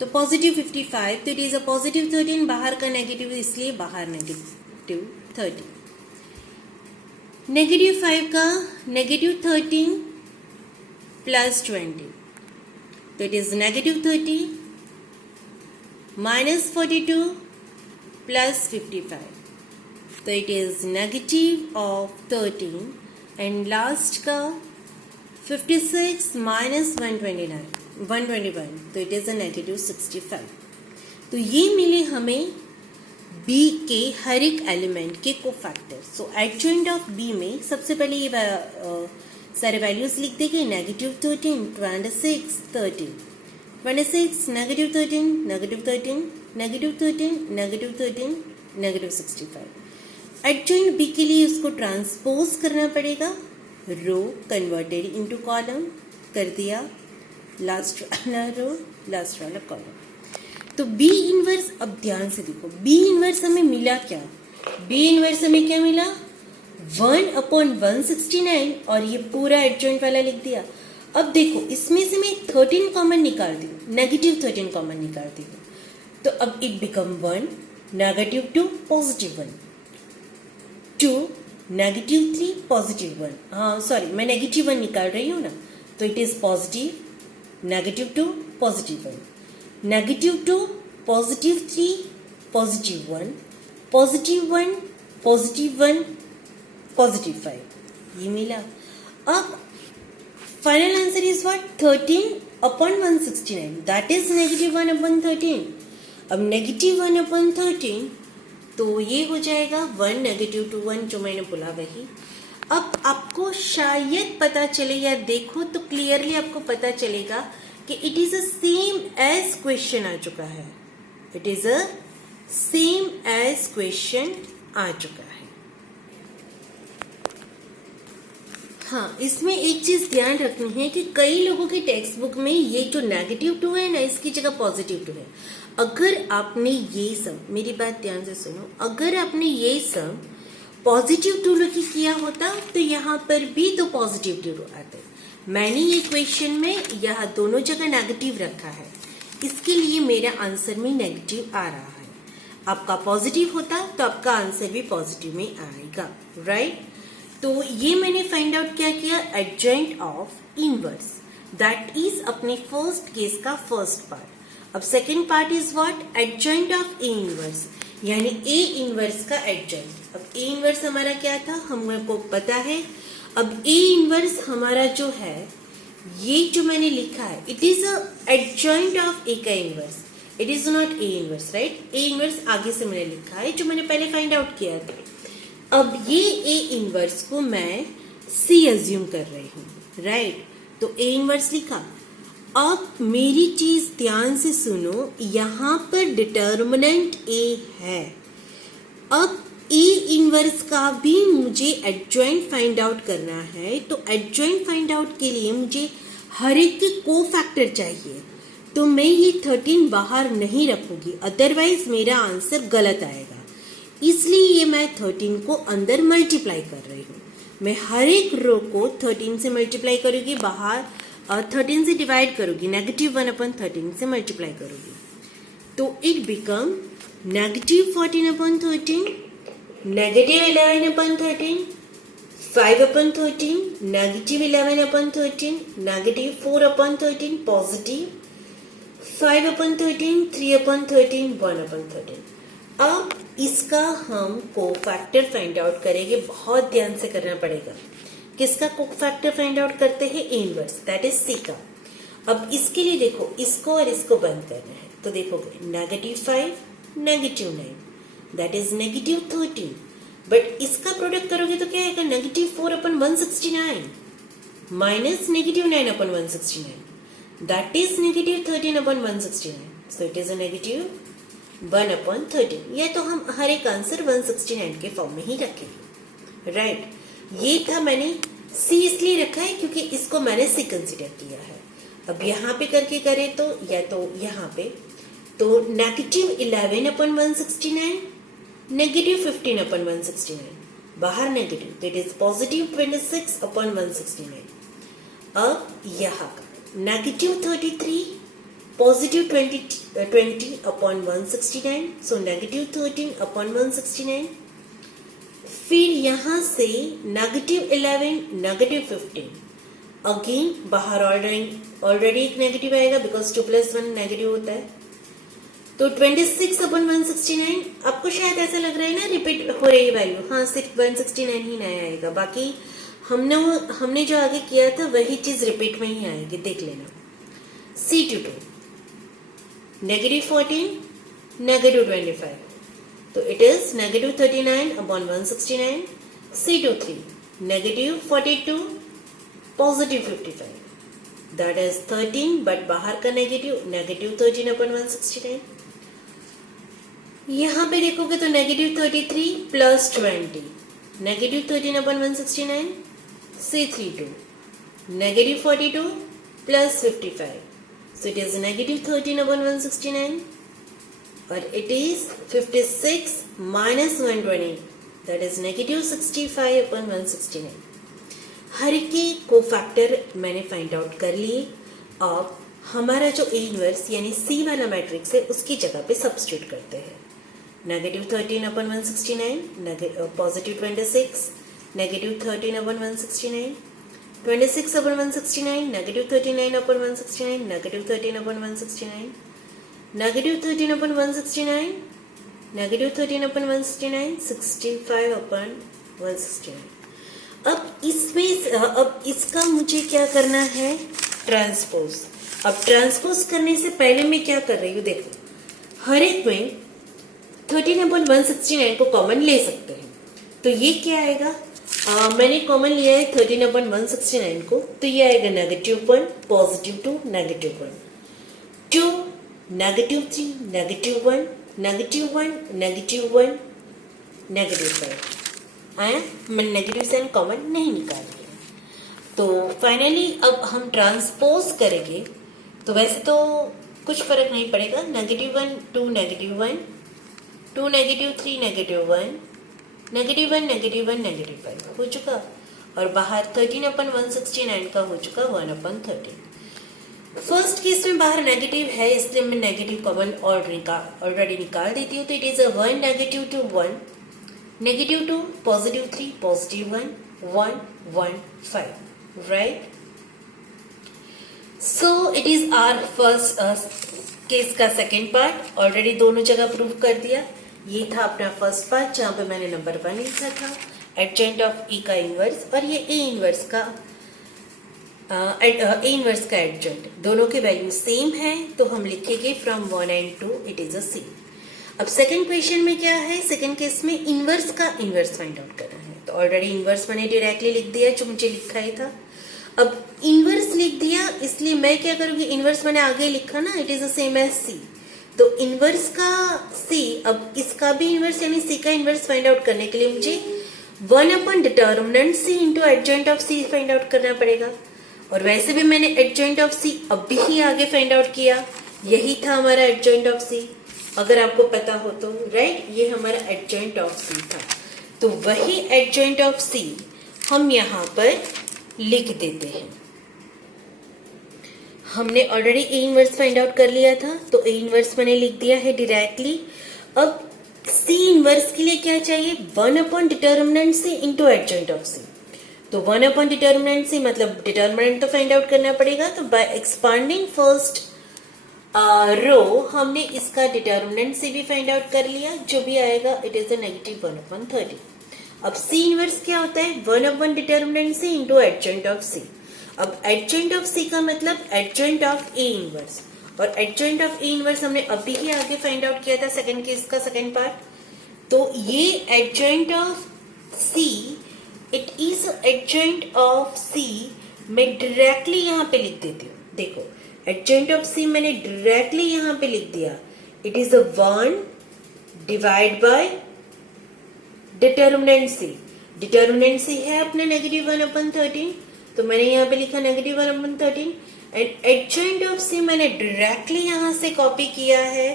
तो +55 तो it is अ +13. बाहर का नेगेटिव इसलिए बाहर -30. -5 का -13 प्लस 20 तो इट इज -30 माइनस 42 प्लस 55 तो इट इज -13 एंड लास्ट का 56 माइनस 121 तो इट इज अ -65. तो ये मिले हमें बी के हर एक एलिमेंट के cofactor. So adjoint of B में सबसे पहले ये सारे वैल्यूज लिख देंगे. -13, 26, 13, 26, -13, -13, -13, -13, -65. एडजॉइंट बी के लिए उसको ट्रांसपोज करना पड़ेगा. रो कन्वर्टेड इनटू कॉलम कर दिया. लास्ट वाला रो लास्ट वाला कॉलम. तो बी इनवर्स अब ध्यान से देखो बी इनवर्स हमें मिला क्या. बी इनवर्स हमें क्या मिला 1/169 और ये पूरा एडजॉइंट वाला लिख दिया. अब देखो इसमें से मैं 13 कॉमन निकाल दी हूँ, -13 कॉमन निकाल दी हूँ तो अब इट बिकम 1, -2 +1, 2 -3 +1. हाँ सॉरी मैं -1 निकाल रही हूँ ना तो इट इज पॉजिटिव, -2 +1, -2 +3 +1, +1 +1 +5 ये मिला. अब final answer is what 13/169 that is -1/13. अब -1/13 तो ये हो जाएगा 1 -2 1 जो मैंने बोला वही. अब आपको शायद पता चले या देखो तो क्लियरली आपको पता चलेगा कि it is a same as question आ चुका है. It is a same as question आ चुका है. हाँ इसमें एक चीज ध्यान रखनी है कि कई लोगों की टेक्स्ट बुक में ये जो -2 है ना इसकी जगह +2 है. अगर आपने ये सम मेरी बात ध्यान से सुनो अगर आपने ये सम +2 लिखी किया होता तो यहाँ पर भी तो +2 आते. मैंने ये क्वेश्चन में यहाँ दोनों जगह नेगेटिव रखा है इसके लिए मेरा आंसर में नेगेटिव आ रहा है. आपका पॉजिटिव होता तो आपका आंसर भी पॉजिटिव में आएगा, राइट? तो ये मैंने फाइंड आउट क्या किया adjoint of inverse that is अपने फर्स्ट केस का फर्स्ट पार्ट. अब second part is what adjoint of A inverse यानी ए इनवर्स का एडजॉइंट. अब ए इनवर्स हमारा क्या था हमको पता है. अब ए इनवर्स हमारा जो है ये जो मैंने लिखा है it is a adjoint of A का inverse. It is not A inverse, right? A inverse आगे से मैंने लिखा है जो मैंने पहले फाइंड आउट किया था. अब ये ए इनवर्स को मैं सी अज्यूम कर रही हूँ, राइट? तो ए इनवर्स लिखा. अब मेरी चीज ध्यान से सुनो यहाँ पर डिटर्मिनेंट ए है. अब ए इनवर्स का भी मुझे एडजॉइंट फाइंड आउट करना है. तो एडजॉइंट फाइंड आउट के लिए मुझे हर एक के कोफैक्टर चाहिए. तो मैं ये 13 बाहर नहीं रखूंगी, अदरवाइज मेरा आंसर गलत आएगा। इसलिए ये मैं 13 को अंदर मल्टीप्लाई कर रही हूँ। मैं हर एक रो को 13 से मल्टीप्लाई करूंगी, बाहर 13 से डिवाइड करूंगी, -1/13 से मल्टीप्लाई करूंगी। तो इट बिकम -14/13, -11/13, 5/13, -11/13, -4/13, positive 5/13, 3/13, 1/13। अब इसका हम कोफैक्टर फाइंड आउट करेंगे, बहुत ध्यान से करना पड़ेगा। किसका कोफैक्टर फाइंड आउट करते हैं? A inverse, that is C का। अब इसके लिए देखो, इसको और इसको बंद करना है, तो देखोगे -5, -9, दैट इज -13। बट इसका प्रोडक्ट करोगे तो क्या आएगा? -4/169 minus -9/169, that is -13/169, so it is a -1/13। ये तो हम हर एक आंसर 169 के फॉर्म में ही रखेंगे, राइट। ये था, मैंने सी इसलिए रखा है क्योंकि इसको मैंने सी कंसिडर किया है। अब यहाँ पे करके करें तो, या तो यहाँ पे तो -11/169, -15/169, बाहर नेगेटिव, दैट इज +26/169। अब यहाँ का -33, +20/169, सो -13/169। फिर यहाँ से -11, -15, अगेन बाहर ऑलरेडी एक नेगेटिव आएगा, बिकॉज 2 + 1 नेगेटिव होता है। तो 26/169, आपको शायद ऐसा लग रहा है ना रिपीट हो रही है वैल्यू, हाँ सिर्फ 169 ही नया आएगा, बाकी हमने जो आगे किया था वही चीज रिपीट में ही आएगी, देख लेना। C22 -14, -25, तो it is -39/169। C23 -42, +55, that is 13, but बाहर का नेगेटिव, -13/169। यहाँ पे देखोगे तो -33 + 20, -13/169। C32 -42 + 55, so it is -13/169, और it is 56 - 120, that is -65/169। हर के कोफैक्टर मैंने फाइंड आउट कर लिए। अब हमारा जो ए इनवर्स यानी सी वाला मैट्रिक्स है उसकी जगह पे सब्स्टिट्यूट करते हैं। -13/169, +26, -13/169, 26/169, -39/169, -13/169, -13/169, -13/169, 65/169। अब इसका मुझे क्या करना है? ट्रांसपोज। अब ट्रांसपोज करने से पहले मैं क्या कर रही हूँ, देखो हर एक में 13/169 को कॉमन ले सकते हैं, तो ये क्या आएगा? मैंने कॉमन लिया है 13/169 को, तो ये आएगा -1, +2, -1, 2, -3, -1, -1, -1, आया। मैं नेगेटिव साइन कॉमन नहीं निकाल रही। तो फाइनली अब हम ट्रांसपोज करेंगे, तो वैसे तो कुछ फर्क नहीं पड़ेगा, -1, 2, -1, 2, -3, -1, -1, -5 हो चुका, और बाहर 13/169 का हो चुका 1/13। फर्स्ट केस में बाहर नेगेटिव है, इसलिए मैं नेगेटिव कॉमन ऑलरेडी निकाल देती हूँ, तो it is a 1, -2, 1, -2, +3, +1, 1, 1, 5, right? So it is our first case का सेकेंड पार्ट, ऑलरेडी दोनों जगह प्रूव कर दिया। ये था अपना फर्स्ट पार्ट जहाँ पे मैंने नंबर 1 लिखा था, एडजेंट ऑफ ई का इनवर्स, और ये ए इनवर्स का एडजेंट, दोनों के वैल्यू सेम है, तो हम लिखेंगे from 1 and 2 it is a C. अब सेकंड क्वेश्चन में क्या है? सेकंड केस में इनवर्स का इनवर्स फाइंड आउट करना है, तो ऑलरेडी इनवर्स मैंने डायरेक्टली लिख दिया जो मुझे लिखा ही था। अब इनवर्स लिख दिया, इसलिए मैं क्या करूंगी, इनवर्स मैंने आगे लिखा ना, it is the same as C, तो इनवर्स का सी, अब इसका भी इनवर्स यानी सी का इनवर्स फाइंड आउट करने के लिए मुझे 1/डिटर्मिनेंट C into adjoint of C find out करना पड़ेगा। और वैसे भी मैंने एडजॉइंट ऑफ सी अभी ही आगे फाइंड आउट किया, यही था हमारा एडजॉइंट ऑफ सी, अगर आपको पता हो तो, राइट, ये हमारा एडजॉइंट ऑफ सी था। तो वही एडजॉइंट ऑफ सी हम यहाँ पर लिख देते हैं। हमने ऑलरेडी ए इनवर्स फाइंड आउट कर लिया था, तो ए इनवर्स मैंने लिख दिया है डायरेक्टली। अब सी इनवर्स के लिए क्या चाहिए, 1 upon determinant C into adjoint of C. तो 1 अपॉन डिटर्मिनेंट सी मतलब डिटर्मिनेंट तो फाइंड आउट करना पड़ेगा, तो बाय एक्सपांडिंग फर्स्ट रो हमने इसका डिटर्मिनेंट से भी फाइंड आउट कर लिया, जो भी आएगा it is a negative 1 upon 30। अब सी इनवर्स क्या होता है, 1 upon determinant C into adjoint of C. अब एडजॉइंट ऑफ सी का मतलब एडजॉइंट ऑफ ए इनवर्स, और एडजॉइंट ऑफ ए इनवर्स हमने अभी ही आगे फाइंड आउट किया था सेकंड केस का सेकंड पार्ट। तो ये adjoint of C, it is adjoint of C, मैं डायरेक्टली यहाँ पे लिख देती हूँ। देखो एडजॉइंट ऑफ सी मैंने डायरेक्टली यहाँ पे लिख दिया, it is a 1 divide by determinant C. Determinant C है अपने नेगेटिव 1 अपॉन 13, तो मैंने यहाँ पे लिखा negative 1 upon 13। And adjoint of C मैंने डायरेक्टली यहाँ से कॉपी किया है,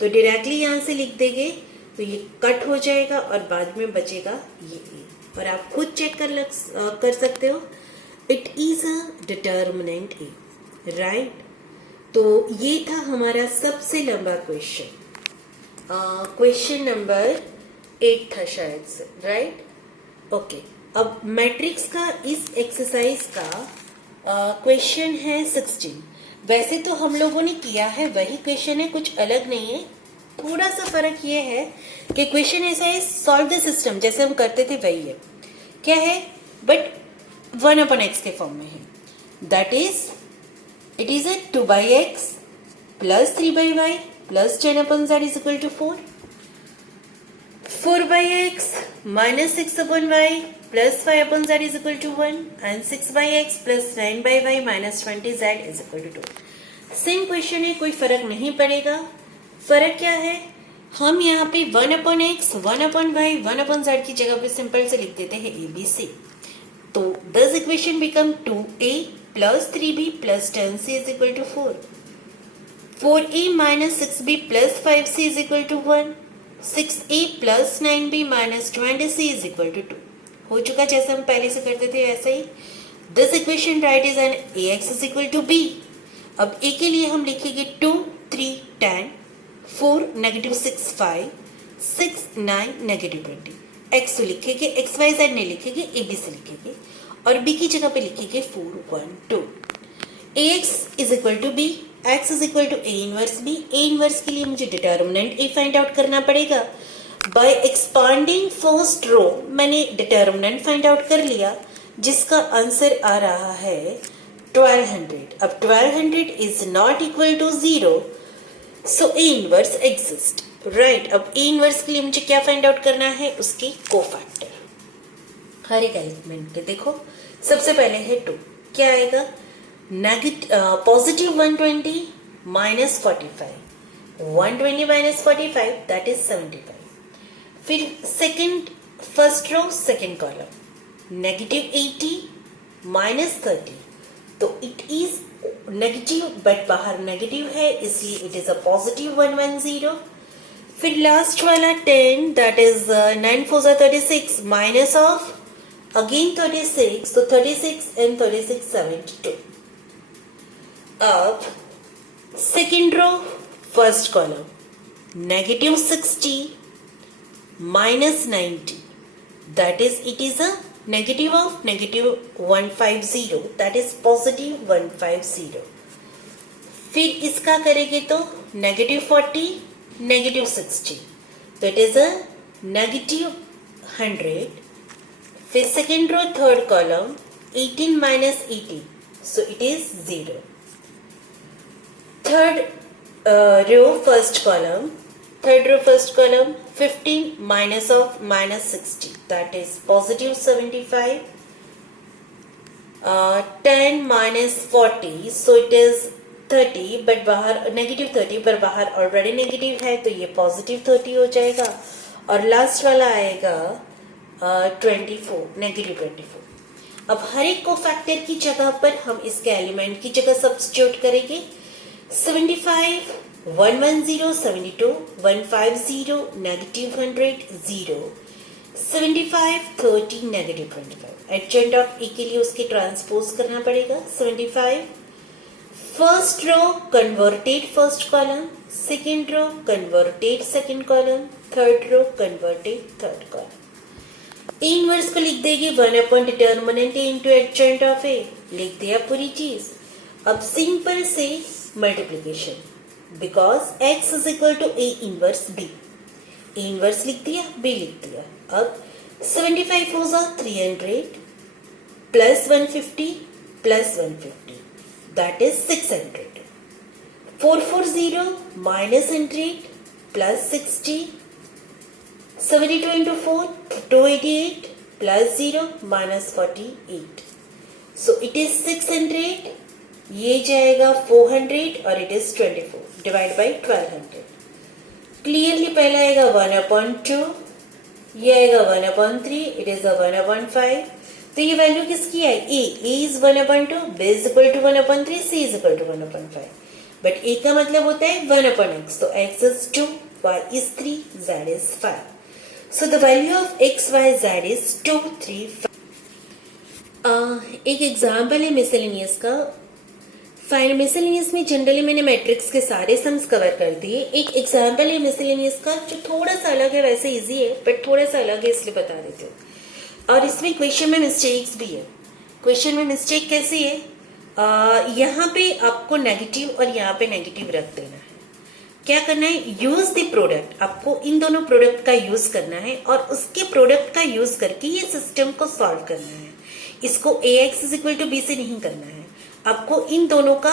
तो डायरेक्टली यहाँ से लिख देंगे, तो ये कट हो जाएगा और बाद में बचेगा ये ए, और आप खुद चेक कर सकते हो, it is a determinant A, right. तो ये था हमारा सबसे लंबा क्वेश्चन, क्वेश्चन नंबर 8 था शायद से, राइट। ओके, अब मैट्रिक्स का इस एक्सरसाइज का क्वेश्चन है 16। वैसे तो हम लोगों ने किया है वही क्वेश्चन है, कुछ अलग नहीं है, थोड़ा सा फर्क ये है कि क्वेश्चन ऐसा है, सॉल्व द सिस्टम जैसे हम करते थे वही है, क्या है, बट 1 अपॉन एक्स के फॉर्म में है। That is it is a 2 by x plus 3 by y plus 10 upon z is equal to 4. 4 by x minus 6 upon y plus 5 upon z is equal to 1 and 6 by x plus 9 by y minus 20 z is equal to 2. Same question है, कोई फर्क नहीं पड़ेगा। फर्क क्या है, हम यहाँ पे 1 upon x, 1 upon y, 1 upon z की जगह पे सिंपल से लिख देते हैं ABC। तो this equation become 2a plus 3b plus 10c is equal to 4. 4a minus 6b plus 5c is equal to 1. 6a plus 9b minus 20c is equal to 2. हो चुका जैसे हम पहले से करते थे वैसे ही। This equation right is an ax is equal to b. अब a के लिए हम लिखेंगे 2, 3, 10, 4, negative 6, 5, 6, 9, negative 20. x लिखेंगे, x y z नहीं लिखेंगे, a b से लिखेंगे, और b की जगह पे लिखेंगे 4, 1, 2। ax is equal to b, x is equal to a inverse b। a inverse के लिए मुझे डिटर्मिनेंट a फाइंड आउट करना पड़ेगा। बाय एक्सपांडिंग फर्स्ट रो मैंने डिटर्मिनेंट फाइंड आउट कर लिया, जिसका आंसर आ रहा है 1200। अब 1200 is not equal to 0, so a inverse exist, right. अब a इनवर्स के लिए मुझे क्या फाइंड आउट करना है, उसकी कोफैक्टर हर एक एलिमेंट के। देखो सबसे पहले है 2, क्या आएगा, positive 120 minus 45, 120 minus 45 that is 75। फिर second first row second column negative 80 minus 30, तो इट इज नेगेटिव बट बाहर नेगेटिव है, इसलिए इट इज अ पॉजिटिव 110। फिर लास्ट वाला 10 that is 9 4 36 minus of again 36, so 36 and 36 72. अब second row first column negative 60 minus 90, that is it is a negative of negative 150, that is positive 150. फिर इसका करेंगे तो negative 40 negative 60, that is a negative 100. फिर second row third column 18 minus 80, so it is 0। Third row first column 15 minus of minus 60, that is positive 75। 10 minus 40, so it is 30, but बाहर negative 30, पर बाहर already negative है, तो ये positive 30 हो जाएगा। और लास्ट वाला आएगा 24, नेगेटिव 24। अब हर एक को फैक्टर की जगह पर हम इसके एलिमेंट की जगह सब्स्टिट्यूट करेंगे. 75, 110, 72, 150, negative 100, 0, 75, 30, negative 25. Adjoint of A के लिए उसके ट्रांसपोज करना पड़ेगा. 75, first row converted first column, second row converted second column, third row converted third column. A inverse को लिख देगी 1 upon determinant A into adjoint of A. लिख दिया पूरी चीज. अब सिंपल से multiplication, because x is equal to A inverse B. A inverse लिख दिया, बी लिख दिया. अब 75 हो जा 300 plus 150 plus 150, that is 600. 440 minus 100 plus 60, 72 into 4, 288 plus 0 minus 48. So it is 600, ये जाएगा 400 और it is 24. Divide by 1200. Clearly पहला आएगा 1/2, ये आएगा 1/3, it is a 1/5. तो ये वैल्यू किसकी है? A is 1/2, B is equal to 1/3, C is equal to 1/5. But A का मतलब होता है 1/x. तो x is 2, y is 3, z is 5. So the value of x, y, z is 2, 3, 5. एक एग्जाम्पल है मिसलेनियस का. फाइन मिसलेनियस में generally मैंने मैट्रिक्स के सारे सम्स कवर कर दिए. एक एग्जाम्पल है मिसलेनियस का जो थोड़ा सा अलग है, वैसे इजी है बट थोड़ा सा अलग है इसलिए बता देती हूँ. और इसमें क्वेश्चन में मिस्टेक्स भी है. क्वेश्चन में मिस्टेक कैसी है? यहाँ पे आपको नेगेटिव और यहाँ पे नेगेटिव रख देना है. क्या करना है? Use the product. आपको इन दोनों प्रोडक्ट का यूज करना है और उसके प्रोडक्ट का यूज करके ये सिस्टम को सॉल्व करना है. इसको ax is equal to B से नहीं करना है, आपको इन दोनों का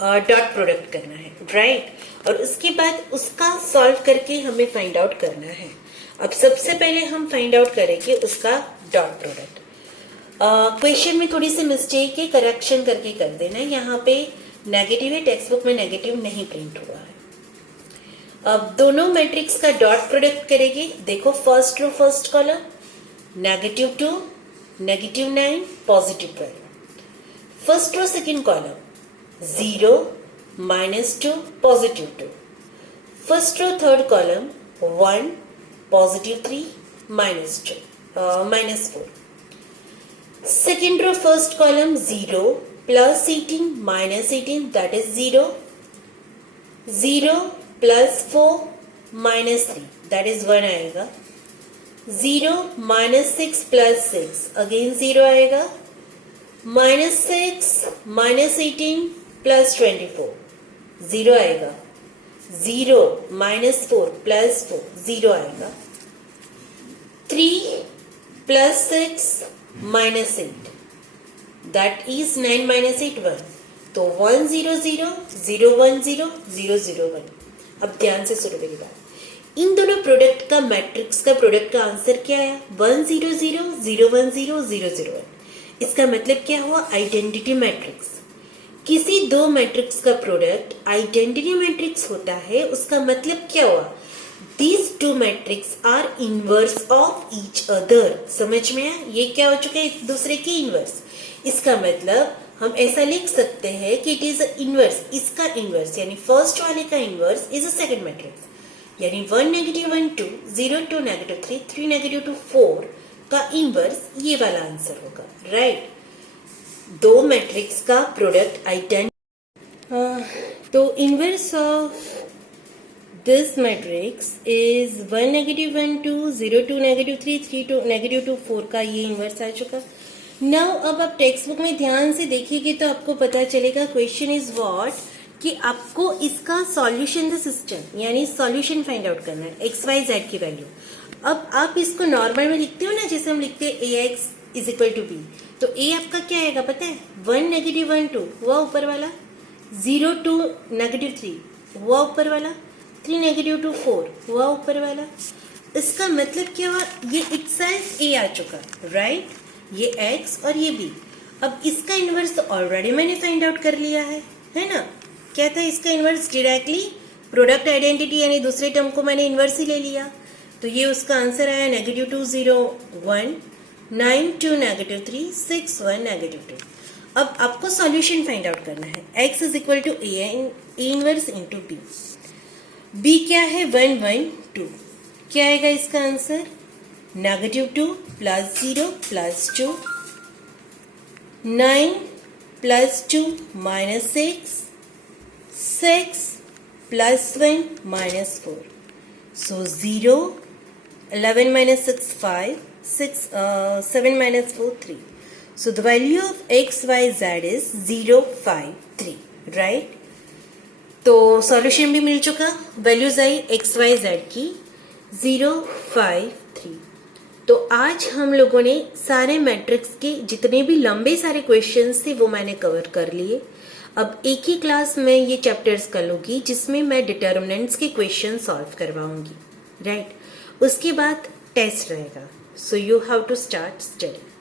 डॉट प्रोडक्ट करना है, राइट. और उसके बाद उसका सॉल्व करके हमें फाइंड आउट करना है. अब सबसे पहले हम फाइंड आउट करेंगे उसका डॉट प्रोडक्ट. क्वेश्चन में थोड़ी सी मिस्टेक है, करेक्शन करके कर देना. यहाँ पे नेगेटिव है, टेक्स्ट बुक में नेगेटिव नहीं प्रिंट हुआ है. अब दोनों मैट्रिक्स का डॉट प्रोडक्ट करेंगे. देखो first row first column -2, -9, +12. First row second column 0, -2, +2. First row third column 1, +3, -4. Second row first column 0 plus 18 minus 18, that is 0. 0 plus 4 minus 3, that is 1 आएगा. 0 minus 6 plus 6, again 0 आएगा. minus 6 minus 18 plus 24, 0 आएगा. 0 minus 4 plus 4, 0 आएगा. 3 plus 6 minus 8, that is 9 minus 8, 1. तो 1 0 0 0 1 0 0 0 1. अब ध्यान से सुनो मेरी बात. इन दोनों प्रोडक्ट का मैट्रिक्स का प्रोडक्ट का आंसर क्या आया? 1 0 0 0 1 0 0 0 1. इसका मतलब क्या हुआ? Identity matrix. किसी दो मैट्रिक्स का प्रोडक्ट आइडेंटिटी मैट्रिक्स होता है, उसका मतलब क्या हुआ? These two matrices are inverse of each other. समझ में आया? ये क्या हो चुका है? एक दूसरे की इनवर्स. इसका मतलब हम ऐसा लिख सकते हैं कि इट इज इनवर्स. इसका इनवर्स यानी फर्स्ट वाले का inverse is a second matrix. यानी 1 -1 2, 0 2 -3, 3 -2 4 का इनवर्स ये वाला आंसर होगा, राइट. दो मैट्रिक्स का प्रोडक्ट तो inverse of this matrix is 1 -1 2, 0 2 -3, 3 2 -2 4 का ये इनवर्स आ चुका. नाउ अब आप टेक्स्ट बुक में ध्यान से देखिएगा तो आपको पता चलेगा क्वेश्चन इज व्हाट कि आपको इसका सॉल्यूशन द सिस्टम यानी सॉल्यूशन फाइंड आउट करना है एक्स वाई जेड की वैल्यू. अब आप इसको नॉर्मल में लिखते हो ना, जैसे हम लिखते हैं ax is equal to B. तो a आपका क्या आएगा पता है? 1 -1 2 हुआ ऊपर वाला, 0 2 -3 हुआ ऊपर वाला, 3 -2 4 हुआ ऊपर वाला. इसका मतलब क्या हुआ? ये इटसेल्फ a आ चुका, राइट. ये x और ये b. अब इसका इनवर्स तो ऑलरेडी मैंने फाइंड आउट कर लिया है ना. क्या था इसका इनवर्स? डायरेक्टली प्रोडक्ट आइडेंटिटी यानी दूसरे टर्म को मैंने इनवर्स ही ले लिया. तो ये उसका आंसर आया -2 0 1 9 2 -3 6 1 -2। अब आपको सॉल्यूशन फाइंड आउट करना है। x is equal to A inverse into B. B क्या है? 1 1 2। क्या आएगा इसका answer? -2 + 0 + 2 9 + 2 -6 6 + 1 -4। So 0 11 - 6 5 6 7 - 4 3। So the value of x y z is 0 5 3, right? तो सॉल्यूशन भी मिल चुका, वैल्यूज आई x y z की 0 5 3। तो आज हम लोगों ने सारे मैट्रिक्स के जितने भी लंबे सारे क्वेश्चंस थे वो मैंने कवर कर लिए। अब एक ही क्लास में ये चैप्टर्स कर लूँगी जिसमें मैं डिटर्मिनेंट्स के क्वेश्चन सॉल्व करवाऊंगी, राइट? उसके बाद टेस्ट रहेगा। So you have to start study.